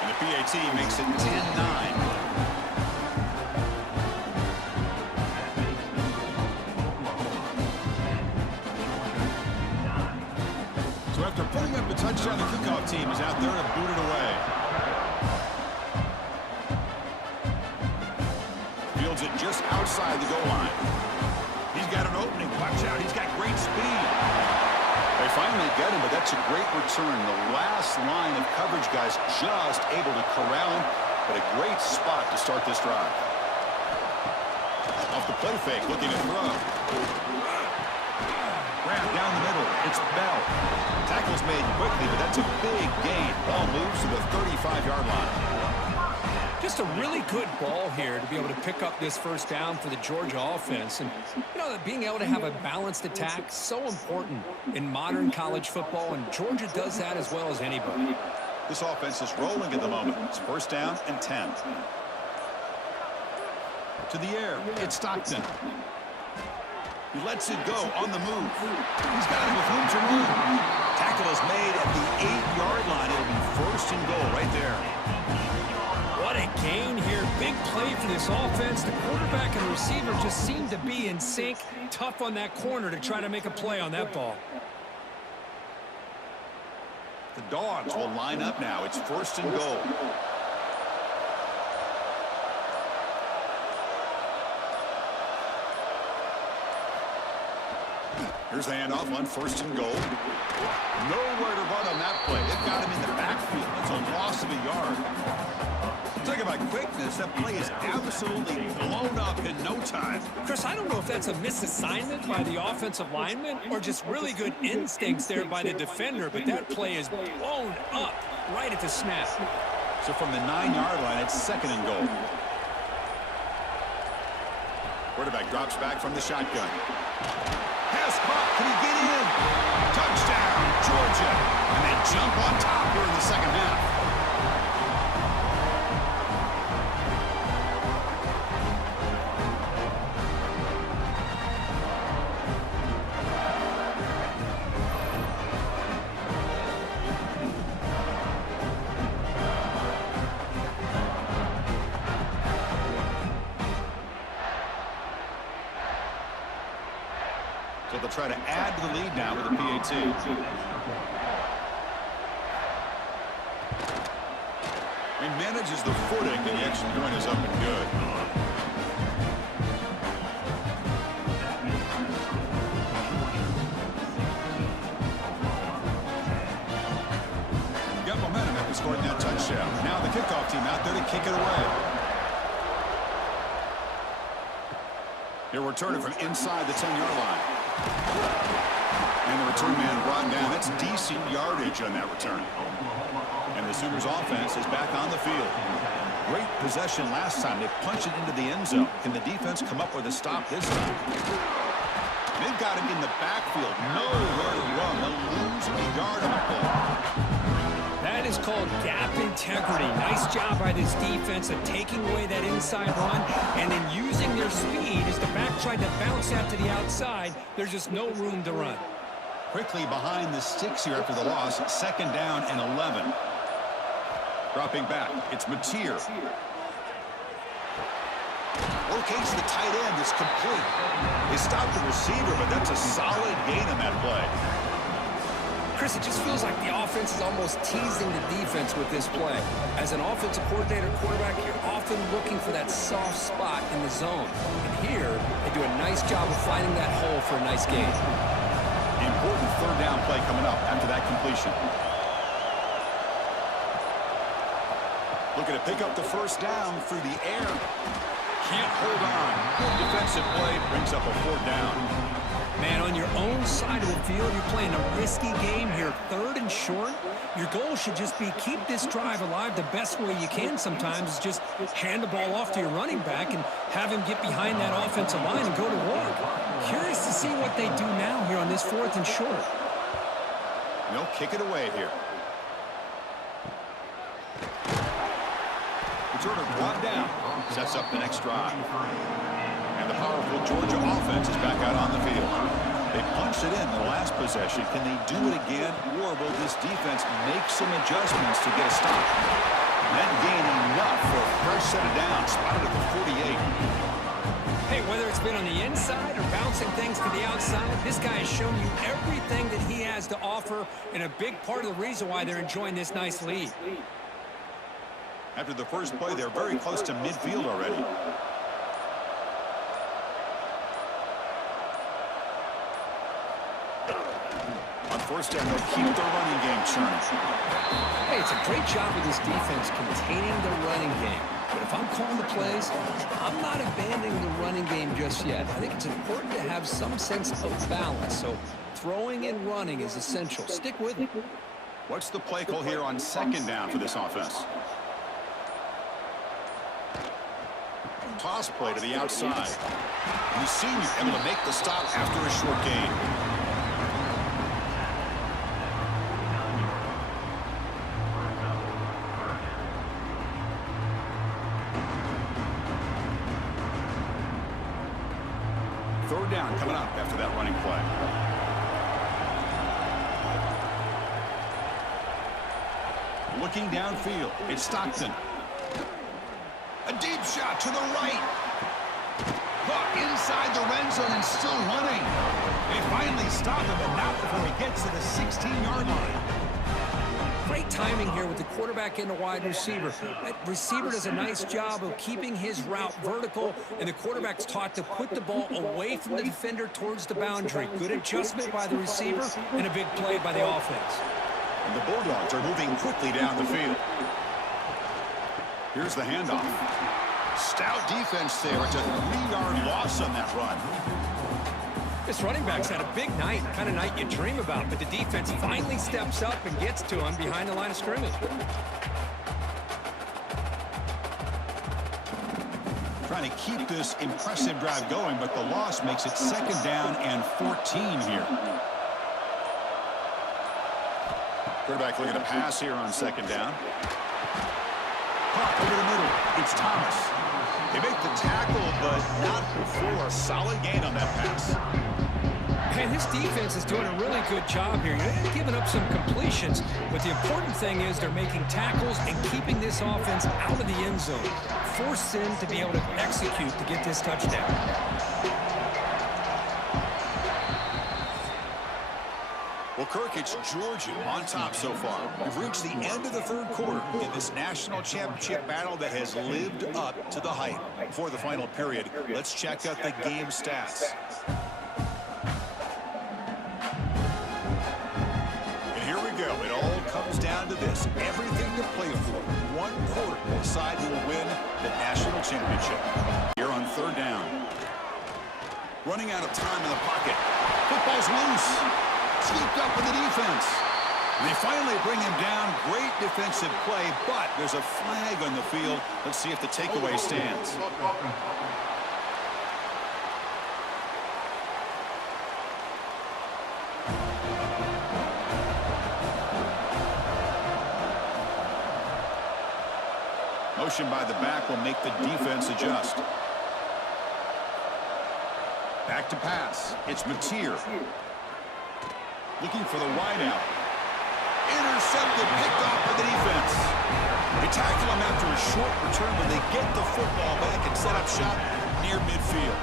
And the PAT makes it 10-9. So after putting up a touchdown, the kickoff team is out there to boot it away. Fields it just outside the goal line. He's got an opening. Watch out. He's got great speed. They finally get him, but that's a great return. The last line of coverage guys just able to corral him, but a great spot to start this drive. Off the play fake, looking to throw. Grab down the middle. It's Bell. Tackle's made quickly, but that's a big gain. Ball moves to the 35-yard line. Just a really good ball here to be able to pick up this first down for the Georgia offense. And, you know, being able to have a balanced attack, so important in modern college football, and Georgia does that as well as anybody. This offense is rolling at the moment. It's first down and 10. To the air, it's Stockton. He lets it go on the move. He's got it with room to run. Tackle is made at the 8-yard line. It'll be first and goal right there. What a gain here. Big play for this offense. The quarterback and receiver just seem to be in sync. Tough on that corner to try to make a play on that ball. The Dogs will line up now. It's first and goal. Here's the handoff on first and goal. Nowhere to run on that play. It got him in the backfield. It's a loss of a yard. Talk about quickness. notice that play is absolutely blown up in no time. Chris, I don't know if that's a misassignment by the offensive lineman or just really good instincts there by the defender, but that play is blown up right at the snap. So from the 9-yard line, it's 2nd and goal. Quarterback drops back from the shotgun. Pass caught. Can he get in? Touchdown, Georgia. And they jump on top here in the second half. So they'll try to add to the lead now with a PAT. He manages the footing, and the extra point is up and good. Got momentum after scoring that touchdown. Now the kickoff team out there to kick it away. He'll return it from inside the 10-yard line. And the return man brought down. That's decent yardage on that return. And the Sooners offense is back on the field. Great possession last time. They punched it into the end zone. Can the defense come up with a stop this time? They've got him in the backfield. Nowhere to run. They'll lose a yard on the play. That is called gap integrity. Nice job by this defense of taking away that inside run and then using their speed as the back tried to bounce out to the outside. There's just no room to run. Quickly behind the sticks here after the loss. 2nd down and 11. Dropping back. It's Mateer. Locates the tight end. It's complete. They stopped the receiver, but that's a solid gain on that play. Chris, it just feels like the offense is almost teasing the defense with this play. As an offensive coordinator quarterback, you're often looking for that soft spot in the zone. And here, they do a nice job of finding that hole for a nice gain. Important 3rd down play coming up after that completion. Looking to pick up the 1st down through the air. Can't hold on. Good defensive play brings up a 4th down. Man, on your own side of the field, you're playing a risky game here. 3rd and short. Your goal should just be keep this drive alive the best way you can sometimes is just hand the ball off to your running back and have him get behind that offensive line and go to work. Curious to see what they do now here on this 4th and short. They'll kick it away here. Returner brought down. Sets up the next drive. And the powerful Georgia offense is back out on the field. They punched it in the last possession. Can they do it again, or will this defense make some adjustments to get a stop? That gain enough for a fresh set of downs, spotted at the 48. Hey, whether it's been on the inside or bouncing things to the outside, this guy has shown you everything that he has to offer, and a big part of the reason why they're enjoying this nice lead. After the first play, they're very close to midfield already. On 1st down, they'll keep their running game churning. Hey, it's a great job of this defense containing the running game. But if I'm calling the plays, I'm not abandoning the running game just yet. I think it's important to have some sense of balance. So throwing and running is essential. Stick with it. What's the play call here on 2nd down for this offense? Toss play to the outside. The senior able to make the stop after a short gain. Third down coming up after that running play. Looking downfield, it's Stockton. A deep shot to the right. Caught inside the red zone and still running. They finally stop him, but not before he gets to the 16-yard line. Great timing here with the quarterback and the wide receiver. That receiver does a nice job of keeping his route vertical, and the quarterback's taught to put the ball away from the defender towards the boundary. Good adjustment by the receiver and a big play by the offense. And the Bulldogs are moving quickly down the field. Here's the handoff. Stout defense there. It's a 3-yard loss on that run. This running back's had a big night, kind of night you dream about, but the defense finally steps up and gets to him behind the line of scrimmage. Trying to keep this impressive drive going, but the loss makes it 2nd down and 14 here. Quarterback looking to pass here on 2nd down. Caught over the middle. It's Thomas. They make the tackle, but not before a solid gain on that pass. And this defense is doing a really good job here. They're giving up some completions, but the important thing is they're making tackles and keeping this offense out of the end zone. Force them to be able to execute to get this touchdown. Well, Kirk, it's Georgia on top so far. We've reached the end of the 3rd quarter in this national championship battle that has lived up to the hype. Before the final period, let's check out the game stats. And here we go. It all comes down to this. Everything to play for. 1 quarter will decide who will win the national championship. Here on 3rd down. Running out of time in the pocket. Football's loose. Scooped up in the defense. They finally bring him down. Great defensive play, but there's a flag on the field. Let's see if the takeaway stands. Motion by the back will make the defense adjust. Back to pass. It's Mateer. Looking for the wideout. Intercepted, picked off by the defense. They tackle him after a short return, but they get the football back and set up shop near midfield.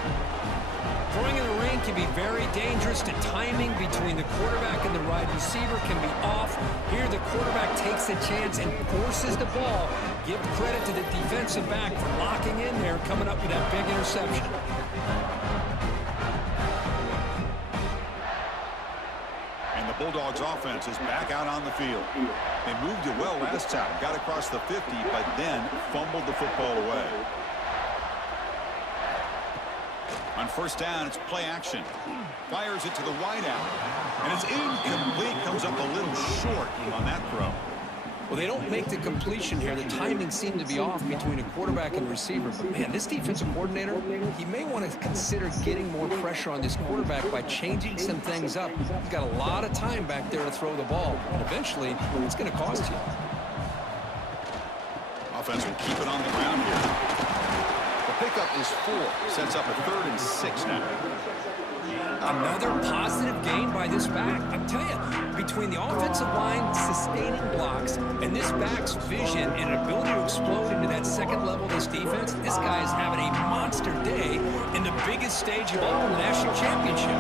Throwing in the rain can be very dangerous. The timing between the quarterback and the wide receiver can be off. Here the quarterback takes a chance and forces the ball. Give credit to the defensive back for locking in there, coming up with that big interception. Bulldogs offense is back out on the field. They moved it well last time, got across the 50, but then fumbled the football away. On 1st down, it's play action. Fires it to the wideout, and it's incomplete. Comes up a little short on that throw. Well, they don't make the completion here. The timing seemed to be off between a quarterback and receiver. But, man, this defensive coordinator, he may want to consider getting more pressure on this quarterback by changing some things up. He's got a lot of time back there to throw the ball. And eventually, it's going to cost you. Offense will keep it on the ground here. The pickup is 4. Sets up a 3rd and 6 now. Another positive gain by this back. I'm telling you, between the offensive line sustaining blocks and this back's vision and ability to explode into that 2nd level of this defense, this guy is having a monster day in the biggest stage of all, the national championship.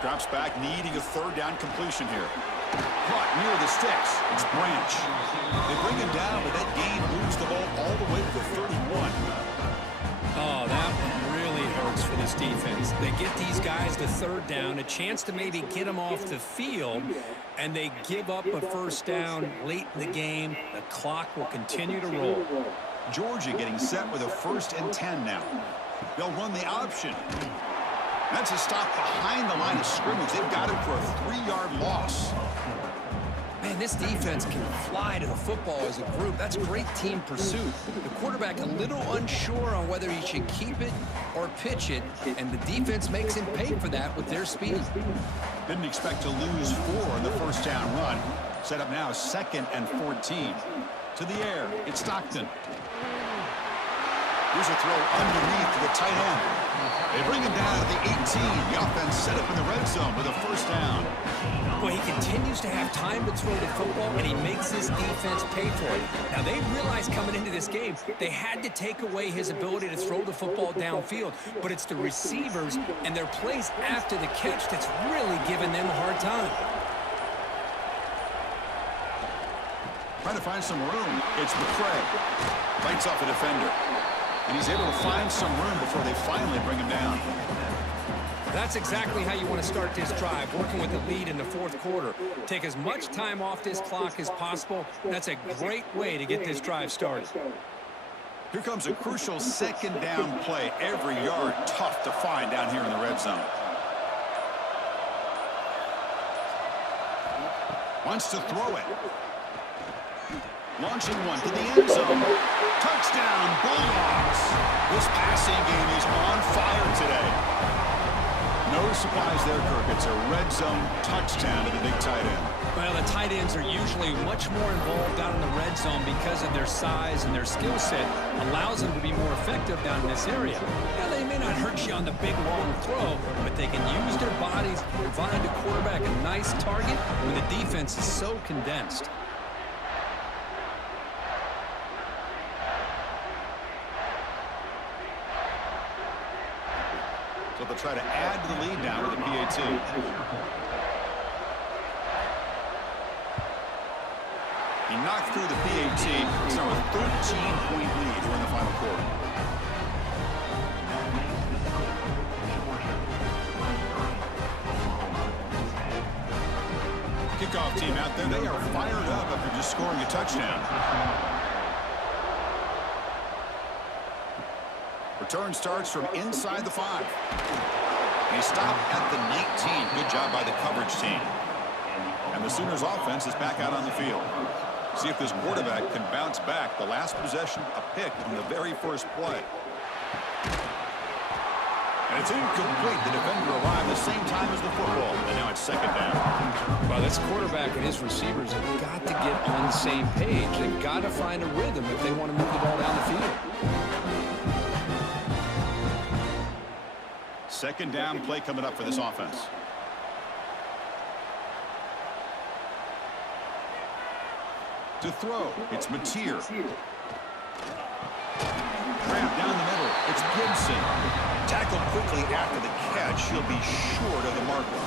Drops back, needing a 3rd down completion here. Caught near the sticks. It's Branch. They bring him down, but that gain moves the ball all the way to the 31. Oh, that one really hurts for this defense. They get these guys to 3rd down, a chance to maybe get them off the field, and they give up a 1st down late in the game. The clock will continue to roll. Georgia getting set with a 1st and 10 now. They'll run the option. That's a stop behind the line of scrimmage. They've got him for a 3-yard loss. Man, this defense can fly to the football as a group. That's great team pursuit. The quarterback a little unsure on whether he should keep it or pitch it, and the defense makes him pay for that with their speed. Didn't expect to lose 4 in the 1st down run. Set up now 2nd and 14. To the air, it's Stockton. Here's a throw underneath to the tight end. They bring him down at the 18. The offense set up in the red zone with a 1st down. Well, he continues to have time to throw the football, and he makes his defense pay for it. Now, they realized coming into this game, they had to take away his ability to throw the football downfield. But it's the receivers and their plays after the catch that's really giving them a hard time. Trying to find some room. It's McCray. Fights off a defender. And he's able to find some room before they finally bring him down. That's exactly how you want to start this drive, working with the lead in the fourth quarter. Take as much time off this clock as possible. That's a great way to get this drive started. Here comes a crucial second down play. Every yard tough to find down here in the red zone. Wants to throw it. Launching one to the end zone. Touchdown, Bulldogs. This passing game is on fire today. No surprise there, Kirk. It's a red zone touchdown to the big tight end. Well, the tight ends are usually much more involved out in the red zone because of their size and their skill set allows them to be more effective down in this area. Now, they may not hurt you on the big, long throw, but they can use their bodies to provide the quarterback a nice target when the defense is so condensed. So they'll try to add to the lead now with a PAT. He knocked through the PAT. It's now a 13-point lead here in the final quarter. Kickoff team out there. They are fired up after just scoring a touchdown. Return starts from inside the 5. He stopped at the 19. Good job by the coverage team. And the Sooners offense is back out on the field. See if this quarterback can bounce back. The last possession, a pick on the very first play. And it's incomplete. The defender arrived the same time as the football. And now it's second down. Well, this quarterback and his receivers have got to get on the same page. They've got to find a rhythm if they want to move the ball down the field. Second down play coming up for this offense. To throw, it's Mateer. Ramp down the middle, it's Gibson. Tackled quickly after the catch. He'll be short of the marker.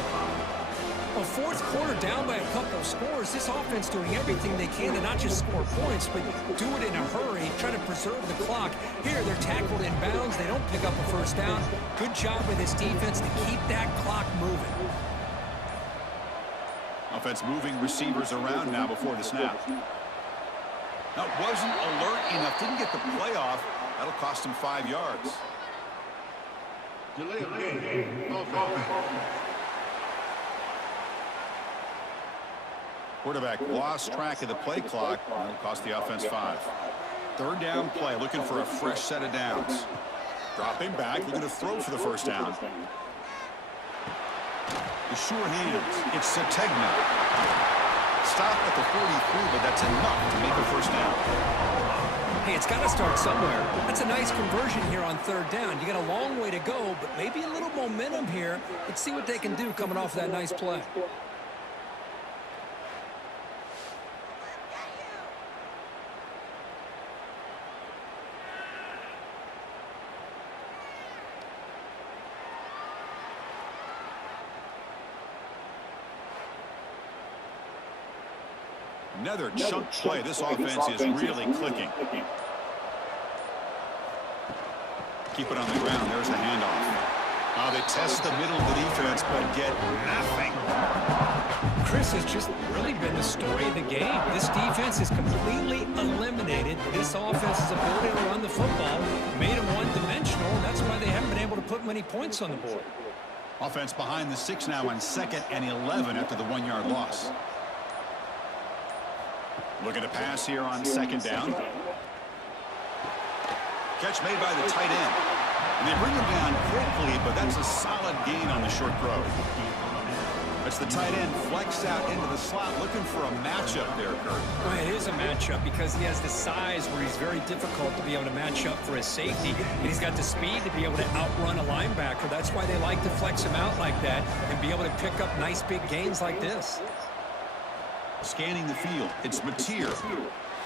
Well, fourth quarter down by a couple of scores. This offense doing everything they can to not just score points, but do it in a hurry, try to preserve the clock. Here, they're tackled in bounds. They don't pick up a first down. Good job with this defense to keep that clock moving. Offense moving receivers around now before the snap. Now, wasn't alert enough. Didn't get the playoff. That'll cost him 5 yards. Delay of game. Offense. Quarterback lost track of the play clock. That'll cost the offense 5. Third down play, looking for a fresh set of downs. Dropping back, looking to throw for the first down. The sure hands, it's Sategna. Stop at the 43, but that's enough to make a first down. Hey, it's got to start somewhere. That's a nice conversion here on third down. You got a long way to go, but maybe a little momentum here. Let's see what they can do coming off that nice play. Another chunk play. This offense is really clicking. Keep it on the ground. There's the handoff. They test the middle of the defense, but get nothing. Chris has just really been the story of the game. This defense has completely eliminated this offense's ability to run the football, made them one-dimensional, and that's why they haven't been able to put many points on the board. Offense behind the 6 now on 2nd and 11 after the 1-yard loss. Looking to pass here on 2nd down. Catch made by the tight end. And they bring him down quickly, but that's a solid gain on the short throw. It's the tight end flexed out into the slot, looking for a matchup there, Kurt. Well, it is a matchup because he has the size where he's very difficult to be able to match up for his safety. And he's got the speed to be able to outrun a linebacker. That's why they like to flex him out like that and be able to pick up nice big gains like this. Scanning the field, it's Mateer.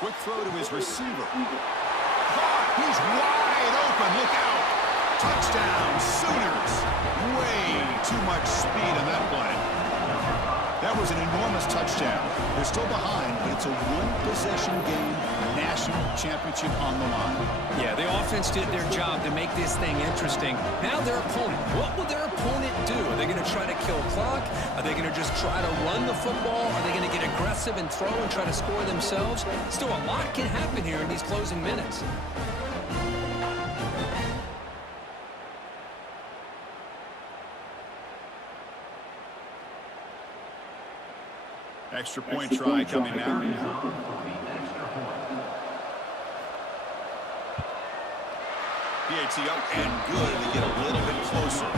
Quick throw to his receiver. Caught! He's wide open, look out! Touchdown, Sooners! Way too much speed on that play. That was an enormous touchdown. They're still behind, but it's a one-possession game now. national championship on the line. Yeah, the offense did their job to make this thing interesting. Now their opponent, what will their opponent do? Are they going to try to kill clock? Are they going to just try to run the football? Are they going to get aggressive and throw and try to score themselves? Still, a lot can happen here in these closing minutes. Extra point try coming now. PAT up and good. They get a little bit closer.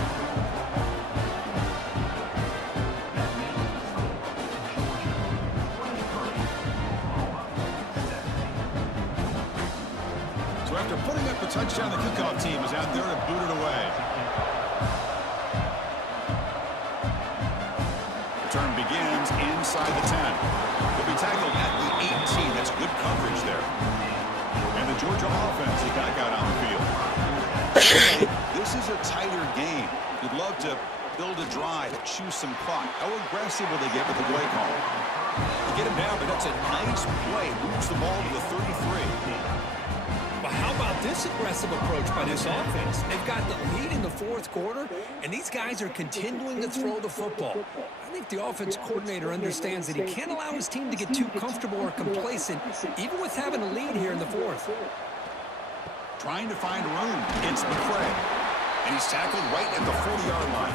So after putting up a touchdown, the kickoff team is out there to boot it away. Return begins inside the 10. He'll be tackled at the 18. That's good coverage there. And the Georgia offense is back out on the field. This is a tighter game. You'd love to build a drive, choose some clock. How aggressive will they get with the play call? You get him down, but that's a nice play. Moves the ball to the 33. But how about this aggressive approach by this offense? They've got the lead in the fourth quarter, and these guys are continuing to throw the football. I think the offense coordinator understands that he can't allow his team to get too comfortable or complacent, even with having a lead here in the fourth. Trying to find room. It's McCray. And he's tackled right at the 40-yard line.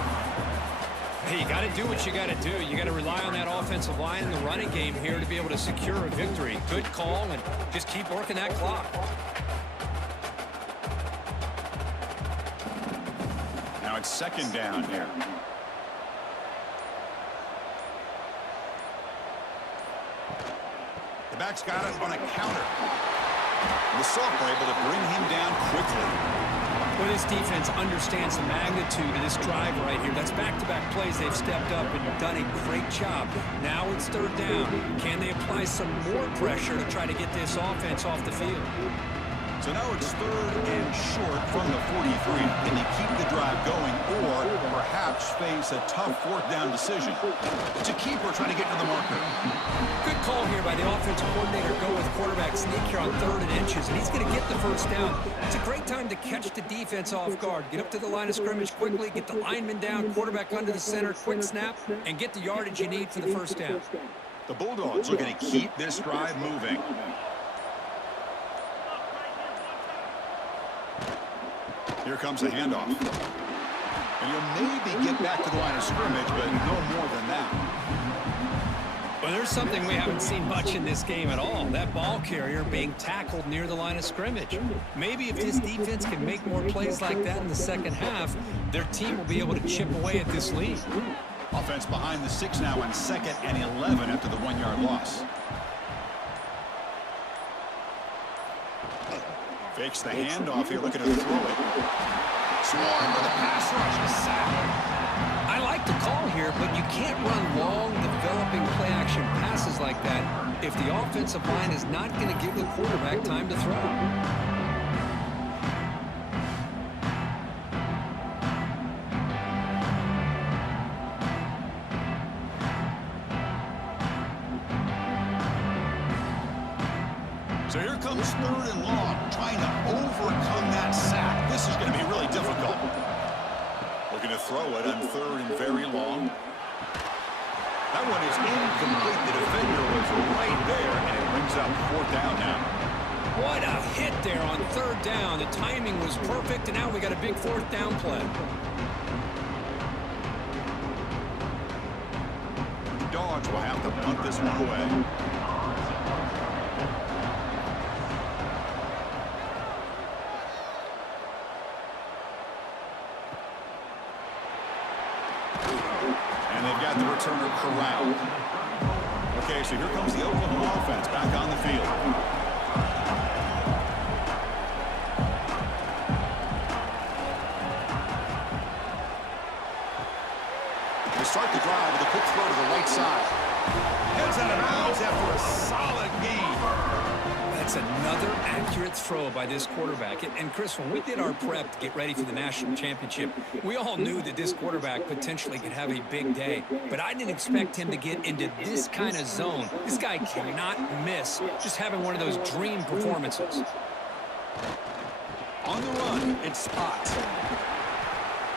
Hey, you got to do what you got to do. You got to rely on that offensive line in the running game here to be able to secure a victory. Good call, and just keep working that clock. Now it's second down here. The back's got it on a counter. The Soft were able to bring him down quickly. Well, this defense understands the magnitude of this drive right here. That's back-to-back plays. They've stepped up and done a great job. Now it's third down. Can they apply some more pressure to try to get this offense off the field? So now it's third and short from the 43. Can they keep the drive going or perhaps face a tough fourth down decision? It's a keeper trying to get to the marker. Good call here by the offensive coordinator. Go with quarterback sneak here on 3rd and inches, and he's going to get the first down. It's a great time to catch the defense off guard. Get up to the line of scrimmage quickly, get the lineman down, quarterback under the center, quick snap, and get the yardage you need for the first down. The Bulldogs are going to keep this drive moving. Here comes the handoff. And he'll maybe get back to the line of scrimmage, but no more than that. Well, there's something we haven't seen much in this game at all. That ball carrier being tackled near the line of scrimmage. Maybe if this defense can make more plays like that in the second half, their team will be able to chip away at this lead. Offense behind the 6 now on 2nd and 11 after the 1-yard loss. Fakes the handoff here, looking to throw it. Swarm with a pass rush, a sack. I like the call here, but you can't run long, developing play-action passes like that if the offensive line is not going to give the quarterback time to throw. So here comes 3rd and long, trying to overcome that sack. This is going to be really difficult. Looking to throw it on 3rd and very long. That one is incomplete. The defender was right there, and it brings up 4th down now. What a hit there on 3rd down. The timing was perfect, and now we got a big 4th down play. The Dogs will have to punt this one away. And they've got the returner corralled. Okay, so here comes the Oklahoma offense back on the field. They start the drive with a quick throw to the right side. Heads out of bounds after a solid gain. That's a Another accurate throw by this quarterback. And Chris, when we did our prep to get ready for the national championship, we all knew that this quarterback potentially could have a big day. But I didn't expect him to get into this kind of zone. This guy cannot miss just having one of those dream performances. On the run, it's Spot.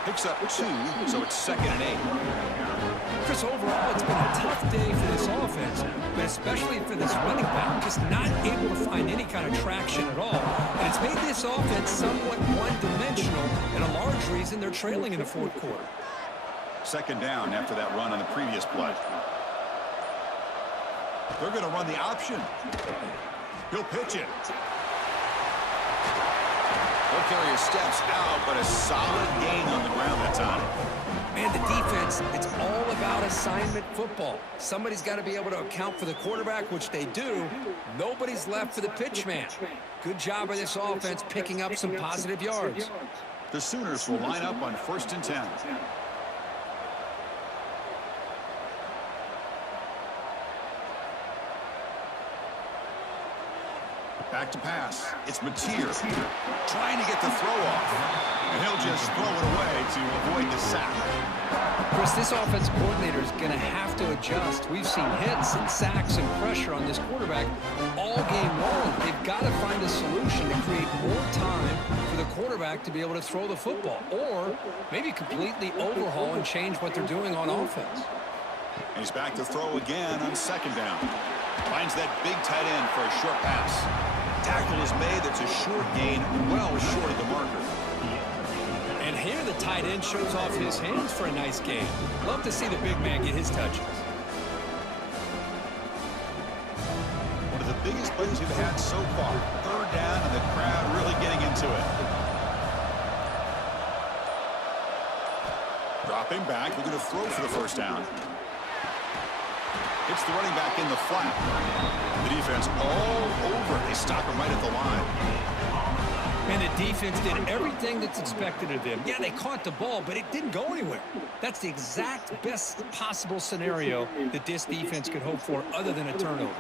Picks up 2, so it's 2nd and 8. Chris, overall, it's been a tough day for this offense, but especially for this running back, just not able to find any kind of traction at all. And it's made this offense somewhat one-dimensional, and a large reason they're trailing in the fourth quarter. 2nd down after that run on the previous play. They're going to run the option. He'll pitch it. He'll carry his steps out, but a solid gain on the ground that time. Man, the defense, it's all about assignment football. Somebody's got to be able to account for the quarterback, which they do. Nobody's left for the pitch man. Good job by this offense picking up some positive yards. The Sooners will line up on 1st and 10. Back to pass. It's Mateer trying to get the throw off. And he'll just throw it away to avoid the sack. Chris, this offense coordinator is going to have to adjust. We've seen hits and sacks and pressure on this quarterback all game long. They've got to find a solution to create more time for the quarterback to be able to throw the football, or maybe completely overhaul and change what they're doing on offense. And he's back to throw again on 2nd down. Finds that big tight end for a short pass. Tackle is made. That's a short gain, well short of the marker. And here the tight end shows off his hands for a nice gain. Love to see the big man get his touches. One of the biggest plays we've had so far. 3rd down, and the crowd really getting into it. Dropping back. We're going to throw for the 1st down. It's the running back in the flat. The defense all over. They stop him right at the line. And the defense did everything that's expected of them. Yeah, they caught the ball, but it didn't go anywhere. That's the exact best possible scenario that this defense could hope for other than a turnover.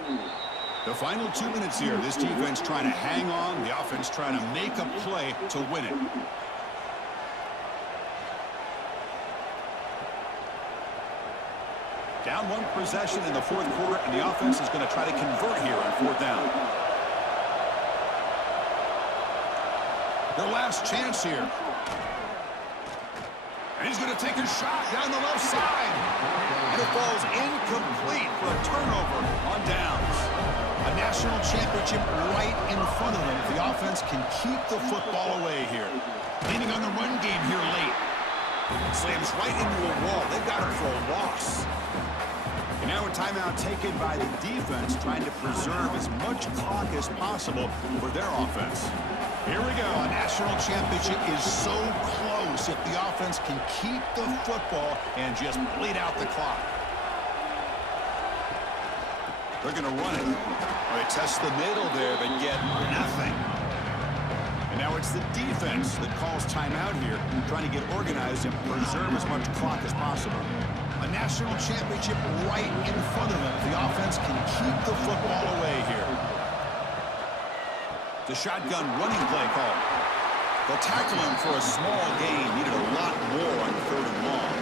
The final 2 minutes here. This defense trying to hang on. The offense trying to make a play to win it. Down 1 possession in the 4th quarter, and the offense is going to try to convert here on 4th down. Their last chance here. And he's going to take a shot down the left side. And it falls incomplete for a turnover on downs. A national championship right in front of them if the offense can keep the football away here. Leaning on the run game here late. Slams right into a wall. They've got him for a loss. And now a timeout taken by the defense, trying to preserve as much clock as possible for their offense. Here we go. A national championship is so close if the offense can keep the football and just bleed out the clock. They're going to run it. They test the middle there, but get nothing. And now it's the defense that calls timeout here, trying to get organized and preserve as much clock as possible. A national championship right in front of them. The offense can keep the football away here. The shotgun running play call. They'll tackle him for a small gain. Needed a lot more on 3rd and long.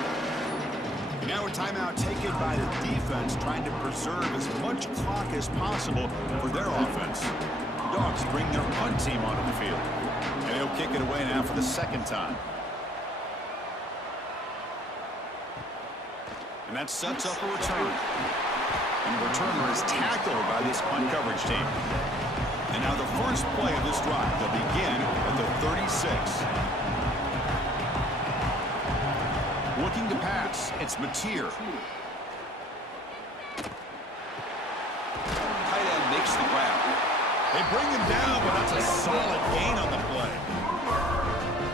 And now a timeout taken by the defense, trying to preserve as much clock as possible for their offense. Dogs bring their punt team onto the field. And he'll kick it away now for the 2nd time. And that sets up a return. And the returner is tackled by this punt coverage team. And now the first play of this drive. They'll begin at the 36. Looking to pass. It's Mateer. Tight end makes the grab. They bring him down, but that's a solid gain on the play.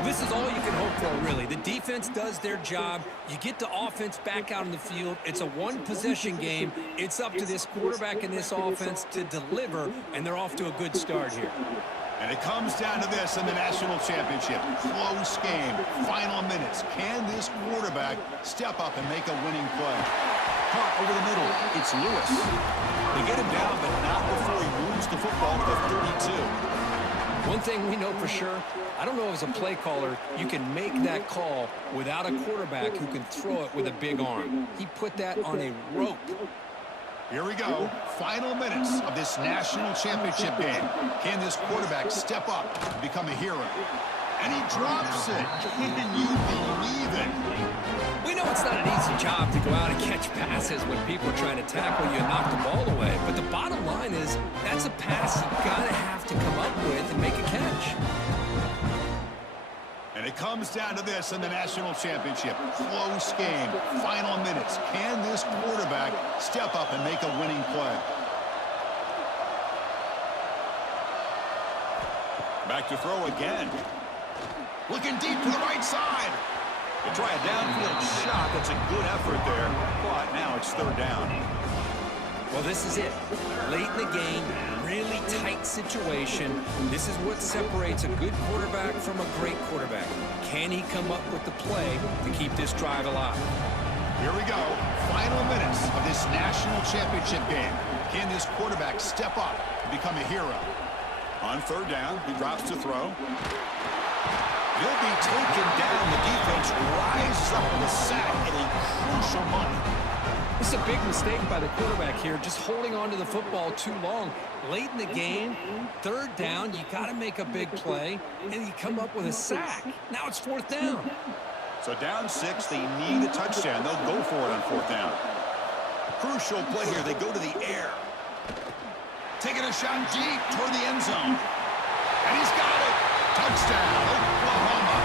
This is all you can hope for, really. The defense does their job. You get the offense back out on the field. It's a one-possession game. It's up to this quarterback and this offense to deliver, and they're off to a good start here. And it comes down to this in the national championship. Close game, final minutes. Can this quarterback step up and make a winning play? Caught over the middle. It's Lewis. They get him down, but not before he moves the football to the 32. One thing we know for sure, I don't know as a play caller, you can make that call without a quarterback who can throw it with a big arm. He put that on a rope. Here we go. Final minutes of this national championship game. Can this quarterback step up and become a hero? And he drops it. Can you believe it? We know it's not an easy job to go out and catch passes when people are trying to tackle you and knock the ball away. But the bottom line is that's a pass you gotta have to come up with and make a catch. And it comes down to this in the national championship. Close game. Final minutes. Can this quarterback step up and make a winning play? Back to throw again. Looking deep to the right side. They try a downfield shot. That's a good effort there. But now it's third down. Well, this is it. Late in the game, really tight situation. This is what separates a good quarterback from a great quarterback. Can he come up with the play to keep this drive alive? Here we go. Final minutes of this national championship game. Can this quarterback step up and become a hero? On third down, he drops to throw. He'll be taken down. The defense rises up with a sack at a crucial moment. This is a big mistake by the quarterback here, just holding on to the football too long. Late in the game, third down, you got to make a big play, and you come up with a sack. Now it's fourth down. So down 6, they need a touchdown. They'll go for it on fourth down. Crucial play here. They go to the air. Taking a shot deep toward the end zone. And he's got it. Touchdown, Oklahoma.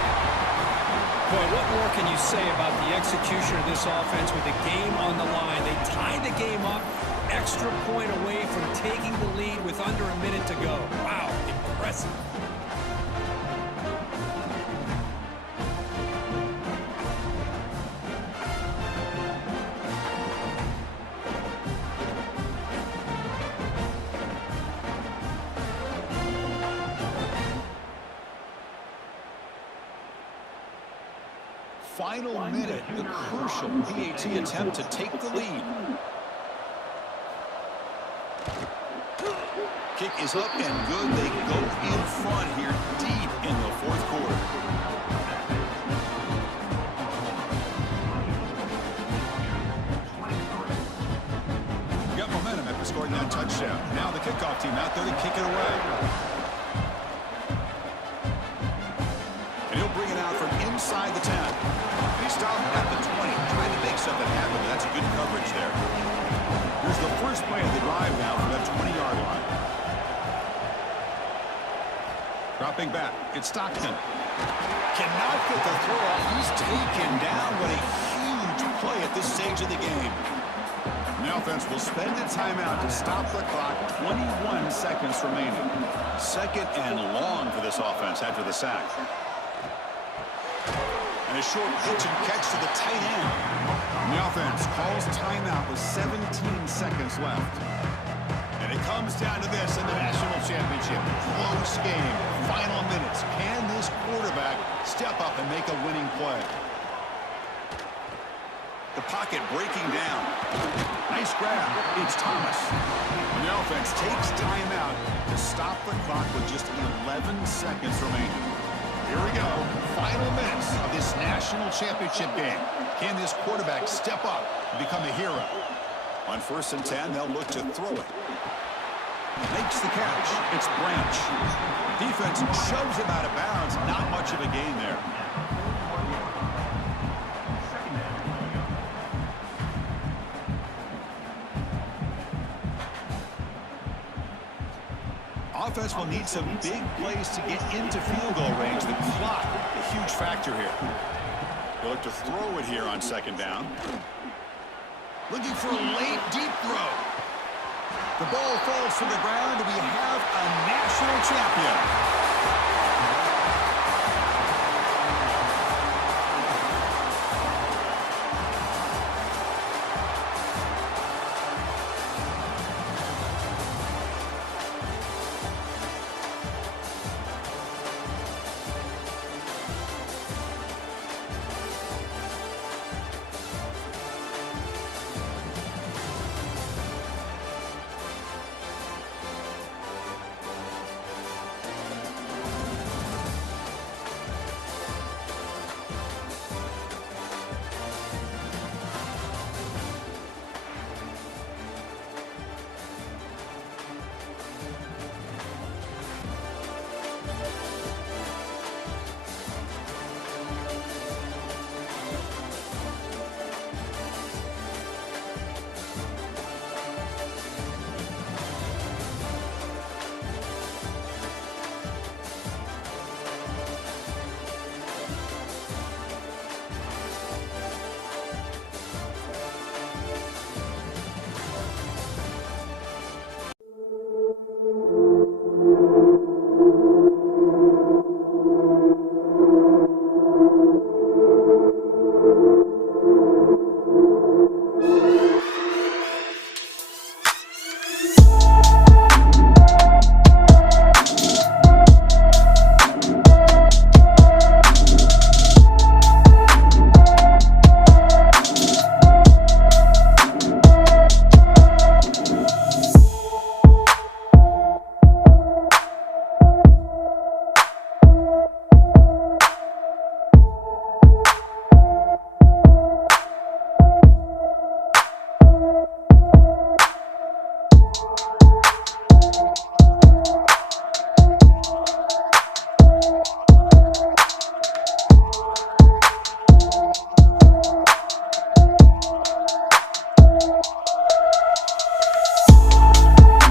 Boy, what more can you say about the execution of this offense with the game on the line? They tied the game up, extra point away from taking the lead with under a minute to go. Wow, impressive. Final minute, the crucial PAT attempt to take the lead. Kick is up and good. They go in front here deep in the fourth quarter. Got momentum after scoring that touchdown. Now the kickoff team out there to kick it away. And he'll bring it out from inside the 10. He stopped at the 20, trying to make something happen. That's good coverage there. Here's the first play of the drive now from that 20-yard line. Dropping back, it's Stockton. Cannot get the throw off. He's taken down. What a huge play at this stage of the game. And the offense will spend a timeout to stop the clock. 21 seconds remaining. Second and long for this offense after the sack. And a short pitch and catch to the tight end. And the offense calls timeout with 17 seconds left. And it comes down to this in the national championship. Close game. Final minutes. Can this quarterback step up and make a winning play? The pocket breaking down. Nice grab. It's Thomas. And the offense takes timeout to stop the clock with just 11 seconds remaining. Here we go. Final minutes of this national championship game. Can this quarterback step up and become a hero? On 1st and 10, they'll look to throw it. Makes the catch. It's Branch. Defense shoves him out of bounds. Not much of a gain there. Offense will need some big plays to get into field goal range. The clock, a huge factor here. They'll look to throw it here on 2nd down. Looking for a late, deep throw. The ball falls to the ground, and we have a national champion.